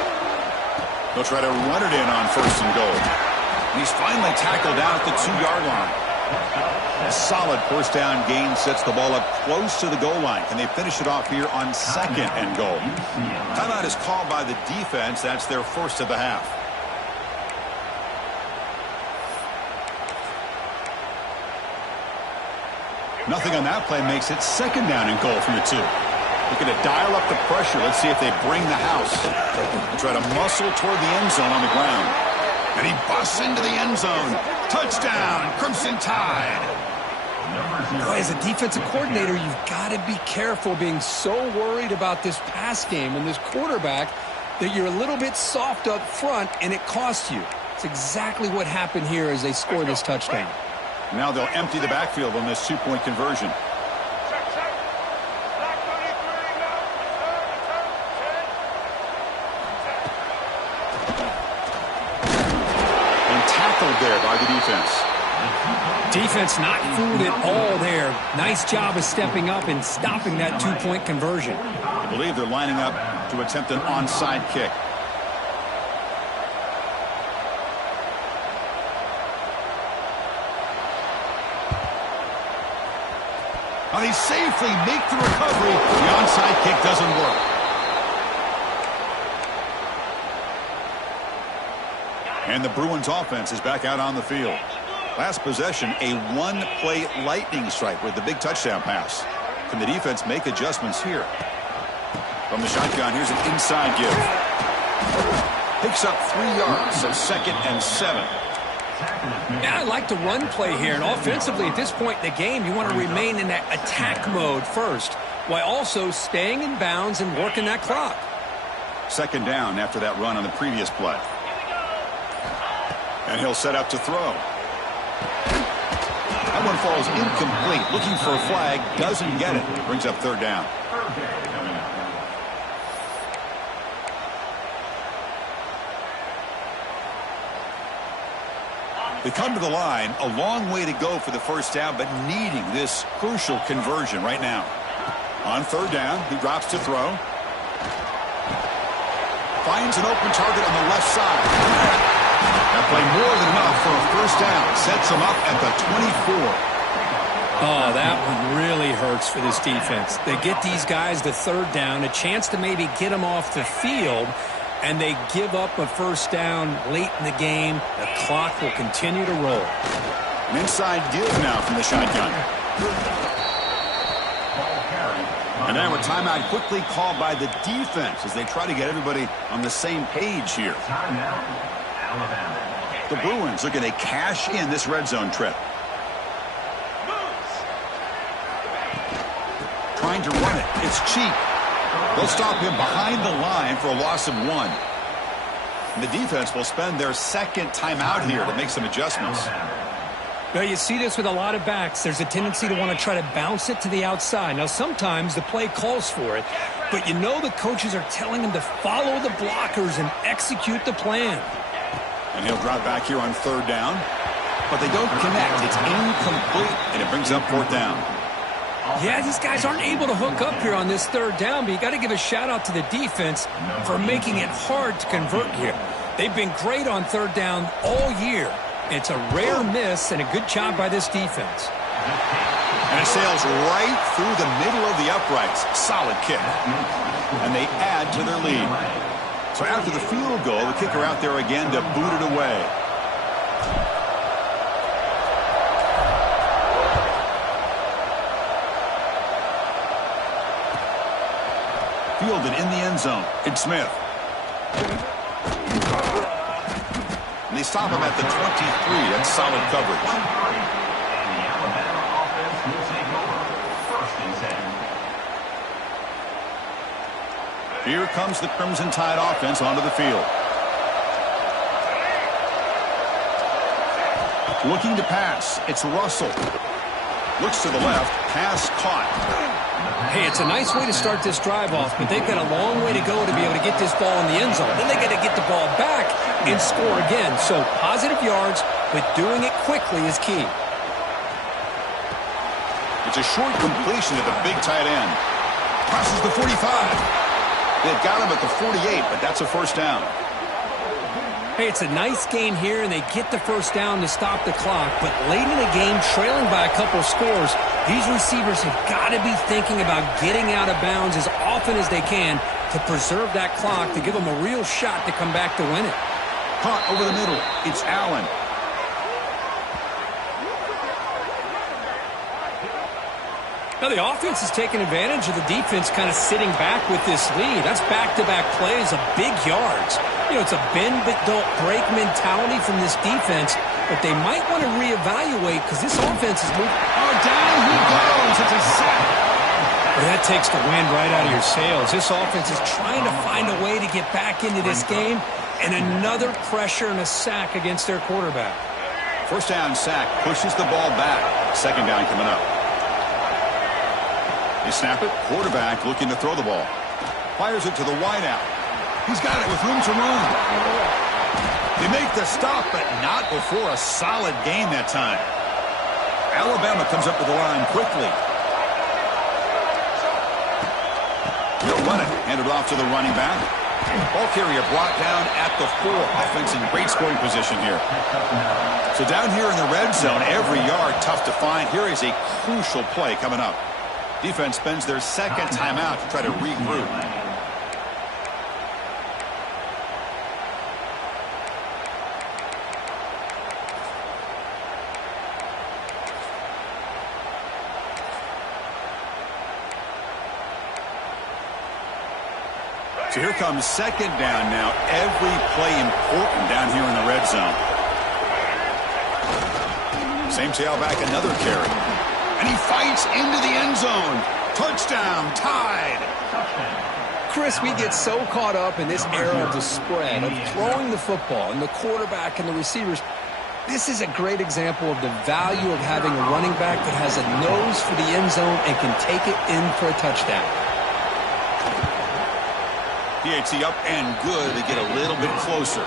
They'll try to run it in on 1st and goal. And he's finally tackled down at the 2-yard line. A solid 1st down gain sets the ball up close to the goal line. Can they finish it off here on 2nd and goal? Timeout is called by the defense. That's their 1st of the half. Nothing on that play makes it 2nd down and goal from the 2. Looking to dial up the pressure. Let's see if they bring the house. They try to muscle toward the end zone on the ground. And he busts into the end zone. Touchdown, Crimson Tide. Boy, as a defensive coordinator, you've got to be careful being so worried about this pass game and this quarterback that you're a little bit soft up front and it costs you. It's exactly what happened here as they score this touchdown. Now they'll empty the backfield on this 2-point conversion. There by the defense. Defense not fooled at all there. Nice job of stepping up and stopping that 2-point conversion. I believe they're lining up to attempt an onside kick. Now they safely make the recovery. The onside kick doesn't work. And the Bruins offense is back out on the field. Last possession, a 1-play lightning strike with the big touchdown pass. Can the defense make adjustments here? From the shotgun, here's an inside give. Picks up 3 yards, so 2nd and 7. Now I like the run play here, and offensively at this point in the game, you want to remain in that attack mode first, while also staying in bounds and working that clock. 2nd down after that run on the previous play. And he'll set up to throw. That one falls incomplete. Looking for a flag. Doesn't get it. Brings up 3rd down. They come to the line. A long way to go for the 1st down, but needing this crucial conversion right now. On 3rd down, he drops to throw. Finds an open target on the left side. That play more than enough for a 1st down. Sets them up at the 24. Oh, that one really hurts for this defense. They get these guys the 3rd down, a chance to maybe get them off the field, and they give up a 1st down late in the game. The clock will continue to roll. An inside give now from the shotgun. And now a timeout quickly called by the defense as they try to get everybody on the same page here. Timeout, Alabama. The Bruins looking to cash in this red zone trip. Trying to run it. It's cheap. They'll stop him behind the line for a loss of 1. And the defense will spend their second timeout here to make some adjustments. Well, you see this with a lot of backs. There's a tendency to want to try to bounce it to the outside. Now, sometimes the play calls for it, but you know the coaches are telling him to follow the blockers and execute the plan. And he'll drop back here on 3rd down. But they don't connect. It's incomplete, and it brings up 4th down. Yeah, these guys aren't able to hook up here on this 3rd down, but you got to give a shout-out to the defense for making it hard to convert here. They've been great on 3rd down all year. It's a rare miss and a good job by this defense. And it sails right through the middle of the uprights. Solid kick. And they add to their lead. So after the field goal, the kicker out there again to boot it away. Fielded in the end zone. It's Smith. And they stop him at the 23. That's solid coverage. And the Alabama offense will take over. 1st and 10. Here comes the Crimson Tide offense onto the field. Looking to pass. It's Russell. Looks to the left. Pass caught. Hey, it's a nice way to start this drive off, but they've got a long way to go to be able to get this ball in the end zone. Then they got to get the ball back and score again. So positive yards, but doing it quickly is key. It's a short completion to the big tight end. Crosses the 45. They've got him at the 48, but that's a 1st down. Hey, it's a nice gain here, and they get the 1st down to stop the clock. But late in the game, trailing by a couple of scores, these receivers have got to be thinking about getting out of bounds as often as they can to preserve that clock, to give them a real shot to come back to win it. Caught over the middle. It's Allen. Now, the offense is taking advantage of the defense kind of sitting back with this lead. That's back-to-back plays of big yards. You know, it's a bend-but-don't-break mentality from this defense, but they might want to reevaluate because this offense is moving. Oh, down he goes. It's a sack. Well, that takes the wind right out of your sails. This offense is trying to find a way to get back into this game, and another pressure and a sack against their quarterback. 1st down sack. Pushes the ball back. 2nd down coming up. They snap it. Quarterback looking to throw the ball. Fires it to the wideout. He's got it with room to run. They make the stop, but not before a solid gain that time. Alabama comes up with the line quickly. They'll run it. Handed off to the running back. Ball carrier brought down at the 4. Offense in great scoring position here. So down here in the red zone, every yard tough to find. Here is a crucial play coming up. Defense spends their 2nd timeout to try to regroup. So here comes 2nd down now. Every play important down here in the red zone. Same tailback, another carry. And he fights into the end zone. Touchdown, Tide. Chris, we get so caught up in this era of the spread, of throwing the football, and the quarterback and the receivers. This is a great example of the value of having a running back that has a nose for the end zone and can take it in for a touchdown. PAT up and good to get a little bit closer.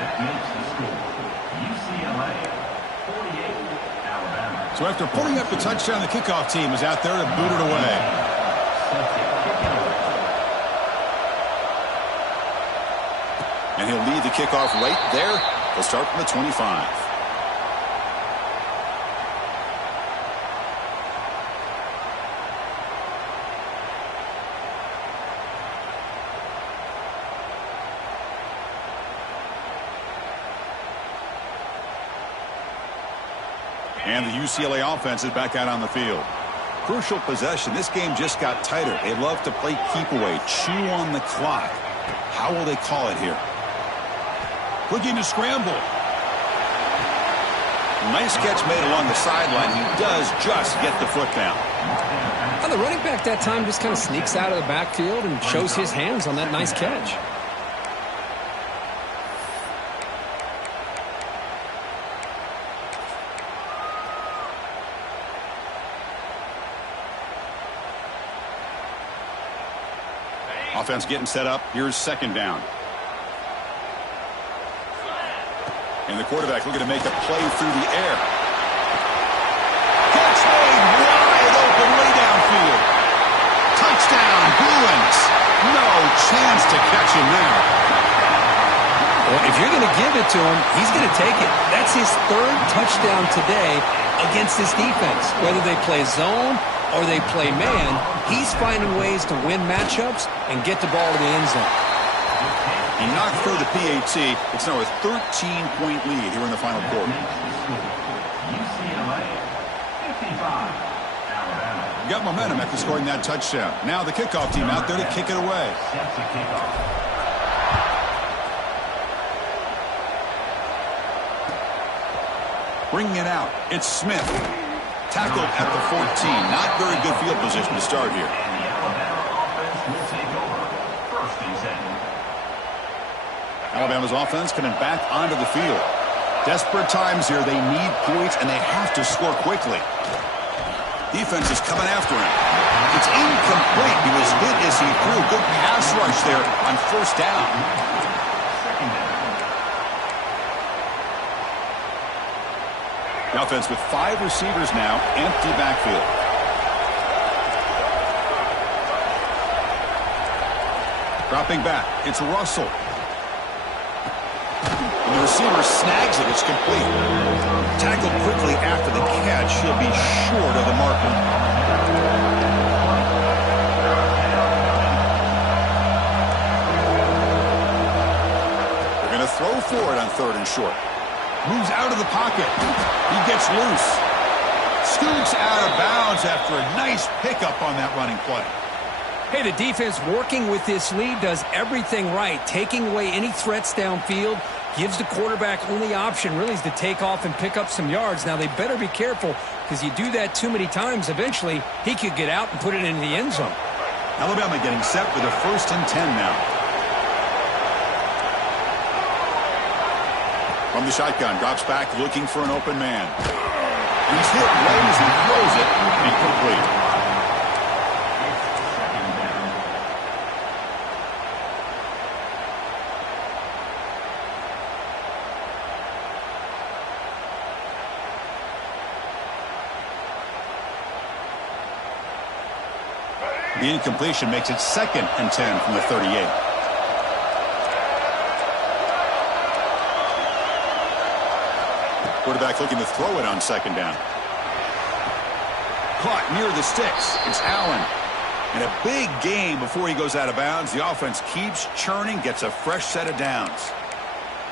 That makes the score. UCLA 48, Alabama. So after pulling up the touchdown, the kickoff team is out there to boot it away. And he'll lead the kickoff right there. He'll start from the 25. And the UCLA offense is back out on the field. Crucial possession. This game just got tighter. They love to play keep away, chew on the clock. How will they call it here? Looking to scramble. Nice catch made along the sideline. He does just get the foot down. And the running back that time just kind of sneaks out of the backfield and shows his hands on that nice catch. Offense getting set up. Here's second down. And the quarterback looking to make a play through the air. Catch made wide open way downfield. Touchdown, Bruins. No chance to catch him there. Well, if you're going to give it to him, he's going to take it. That's his third touchdown today against this defense. Whether they play zone or they play man, he's finding ways to win matchups and get the ball to the end zone. He knocked through the PAT. It's now a 13-point lead here in the final quarter. UCLA 55, Alabama. Got momentum after scoring that touchdown. Now the kickoff team out there to kick it away. Sets a kickoff. Bringing it out. It's Smith. Tackled at the 14. Not very good field position to start here. And the Alabama offense will take over. First and 10. Alabama's offense coming back onto the field. Desperate times here. They need points, and they have to score quickly. Defense is coming after him. It's incomplete. He was hit as he threw. Good pass rush there on first down. Second down. The offense with 5 receivers now. Empty backfield. Dropping back. It's Russell. And the receiver snags it. It's complete. Tackled quickly after the catch. He'll be short of the marker. They're going to throw for it on third and short. Moves out of the pocket. He gets loose. Scoots out of bounds after a nice pickup on that running play. Hey, the defense working with this lead does everything right. Taking away any threats downfield gives the quarterback only option really is to take off and pick up some yards. Now, they better be careful because you do that too many times, eventually he could get out and put it into the end zone. Alabama getting set with a 1st and 10 now. From the shotgun, drops back looking for an open man. And he's hit right as he throws it. Incomplete. The incompletion makes it 2nd and 10 from the 38. Quarterback looking to throw it on 2nd down. Caught near the sticks. It's Allen. And a big game before he goes out of bounds. The offense keeps churning, gets a fresh set of downs.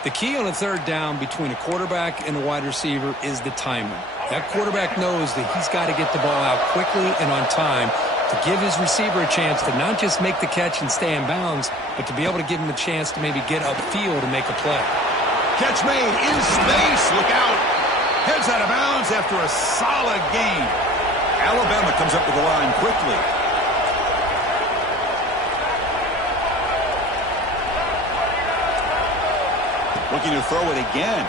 The key on a 3rd down between a quarterback and a wide receiver is the timing. That quarterback knows that he's got to get the ball out quickly and on time to give his receiver a chance to not just make the catch and stay in bounds, but to be able to give him a chance to maybe get upfield and make a play. Catch made in space. Look out. Heads out of bounds after a solid game. Alabama comes up to the line quickly. Looking to throw it again.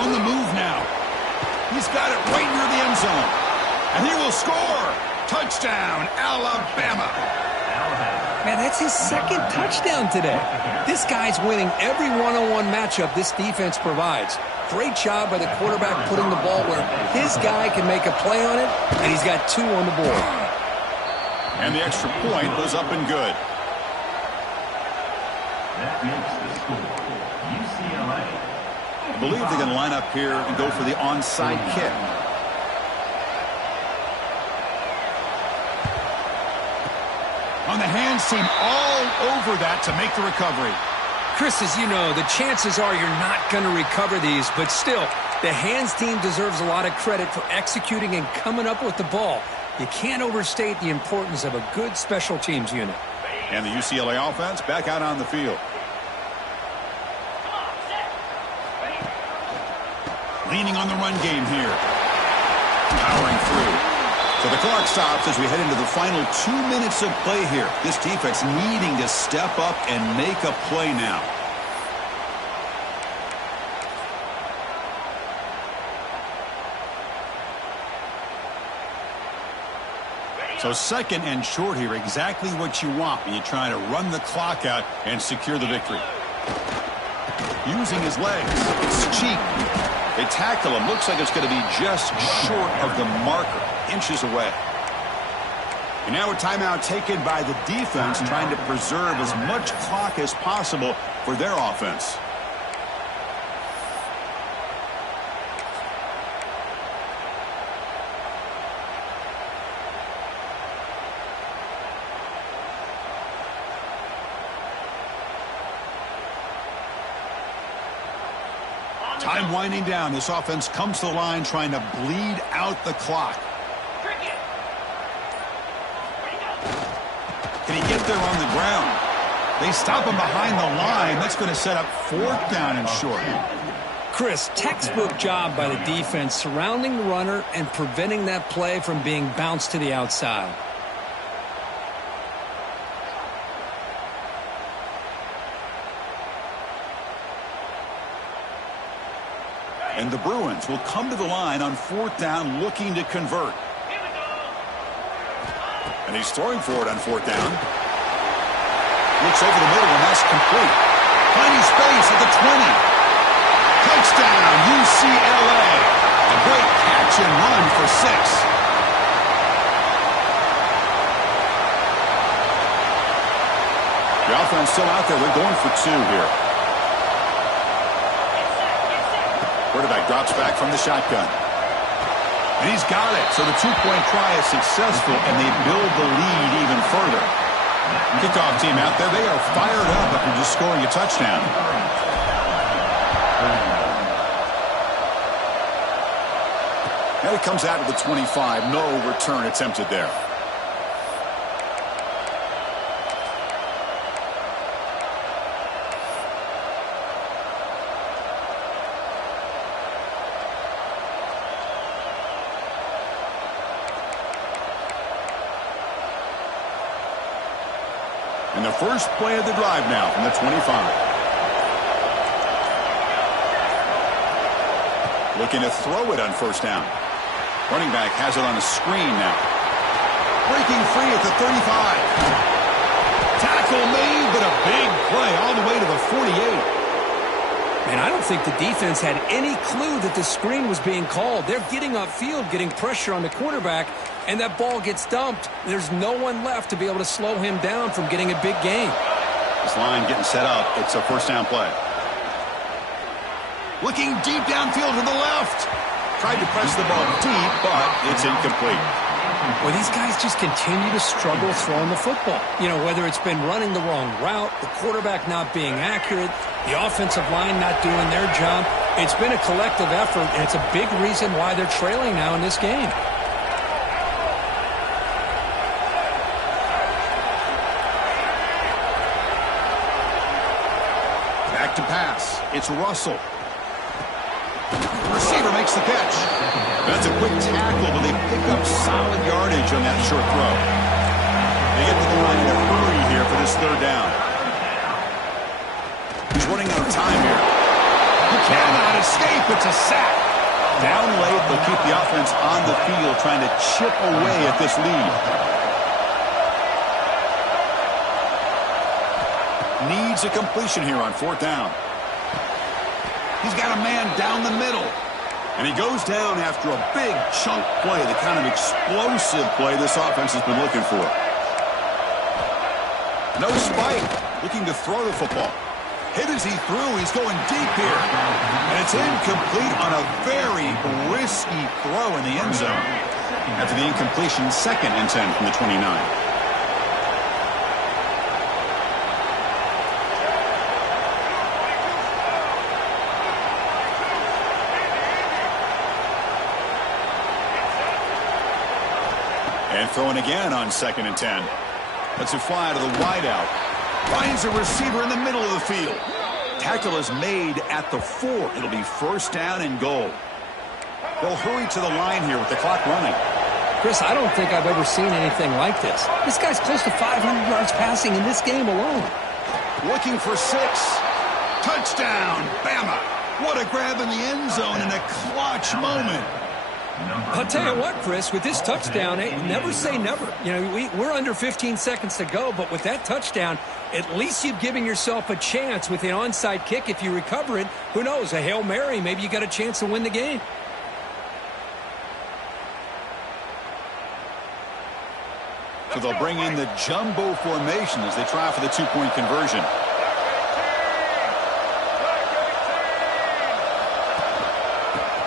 On the move now. He's got it right near the end zone. And he will score. Touchdown, Alabama. Man, that's his 2nd touchdown today. This guy's winning every one-on-one matchup this defense provides. Great job by the quarterback putting the ball where his guy can make a play on it, and he's got 2 on the board. And the extra point was up and good. That makes the score. UCLA. I believe they're going to line up here and go for the onside kick. On the hands team all over that to make the recovery. Chris, as you know, the chances are you're not going to recover these, but still, the hands team deserves a lot of credit for executing and coming up with the ball. You can't overstate the importance of a good special teams unit. And the UCLA offense back out on the field. Leaning on the run game here. Powering through. So the clock stops as we head into the final 2 minutes of play here. This defense needing to step up and make a play now. So second and short here, exactly what you want when you're trying to run the clock out and secure the victory. Using his legs, it's cheap. They tackle him. Looks like it's going to be just short of the marker, inches away. And now a timeout taken by the defense, trying to preserve as much clock as possible for their offense. Time winding down. This offense comes to the line trying to bleed out the clock. Can he get there on the ground? They stop him behind the line. That's going to set up 4th down and short. Chris, textbook job by the defense surrounding the runner and preventing that play from being bounced to the outside. And the Bruins will come to the line on 4th down looking to convert. And he's throwing for it on 4th down. Looks over the middle, and that's complete. Finding space at the 20. Touchdown, UCLA. A great catch and run for 6. The offense still out there. They're going for 2 here. Quarterback drops back from the shotgun. And he's got it. So the 2-point try is successful, and they build the lead even further. Kickoff team out there. They are fired up after just scoring a touchdown. And it comes out of the 25. No return attempted there. And the first play of the drive now from the 25. Looking to throw it on 1st down. Running back has it on a screen now. Breaking free at the 35. Tackle made, but a big play all the way to the 48. Man, I don't think the defense had any clue that the screen was being called. They're getting upfield, getting pressure on the quarterback, and that ball gets dumped. There's no one left to be able to slow him down from getting a big gain. This line getting set up. It's a 1st down play. Looking deep downfield to the left. Tried to press the ball deep, but it's incomplete. Well, these guys just continue to struggle throwing the football. You know, whether it's been running the wrong route, the quarterback not being accurate, the offensive line not doing their job. It's been a collective effort, and it's a big reason why they're trailing now in this game. Back to pass. It's Russell. Receiver makes the catch. That's a quick tackle, but they pick up solid yardage on that short throw. They get to the line in a hurry here for this 3rd down. He's running out of time here. He cannot escape. It's a sack. Down late, they'll keep the offense on the field trying to chip away at this lead. Needs a completion here on 4th down. He's got a man down the middle. And he goes down after a big chunk play, the kind of explosive play this offense has been looking for. No spike. Looking to throw the football. Hit as he threw. He's going deep here. And it's incomplete on a very risky throw in the end zone. After the incompletion, 2nd and 10 from the 29. And throwing again on 2nd and 10. Let's it fly to the wideout. Finds a receiver in the middle of the field. Tackle is made at the 4. It'll be 1st down and goal. They'll hurry to the line here with the clock running. Chris, I don't think I've ever seen anything like this. This guy's close to 500 yards passing in this game alone. Looking for 6. Touchdown, Bama. What a grab in the end zone in a clutch moment. I'll tell you what, Chris, with this touchdown, never say never. You know, we're under 15 seconds to go, but with that touchdown, at least you've given yourself a chance with an onside kick. If you recover it, who knows, a Hail Mary, maybe you got a chance to win the game. So they'll bring in the jumbo formation as they try for the 2-point conversion.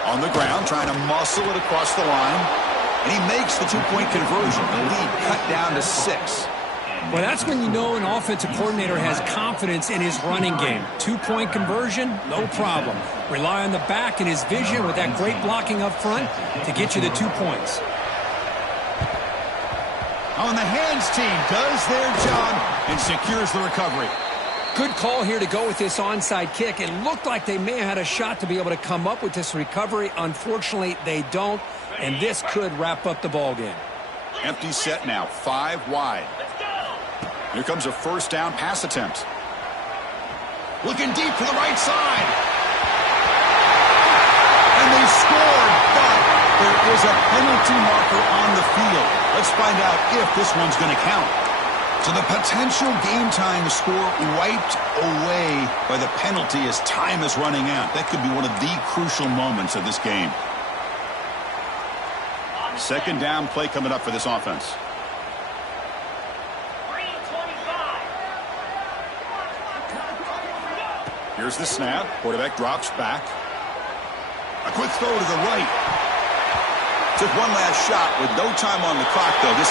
On the ground, trying to muscle it across the line. And he makes the 2-point conversion. The lead cut down to 6. Well, that's when you know an offensive coordinator has confidence in his running game. 2-point conversion, no problem. Rely on the back and his vision with that great blocking up front to get you the 2 points. On the hands team does their job and secures the recovery. Good call here to go with this onside kick. It looked like they may have had a shot to be able to come up with this recovery. Unfortunately, they don't, and this could wrap up the ball game. Empty set now, 5 wide. Here comes a first down pass attempt. Looking deep to the right side. And they scored, but there is a penalty marker on the field. Let's find out if this one's going to count. So the potential game-time score wiped away by the penalty as time is running out. That could be one of the crucial moments of this game. Second down play coming up for this offense. Here's the snap. Quarterback drops back. A quick throw to the right. Took one last shot with no time on the clock, though. This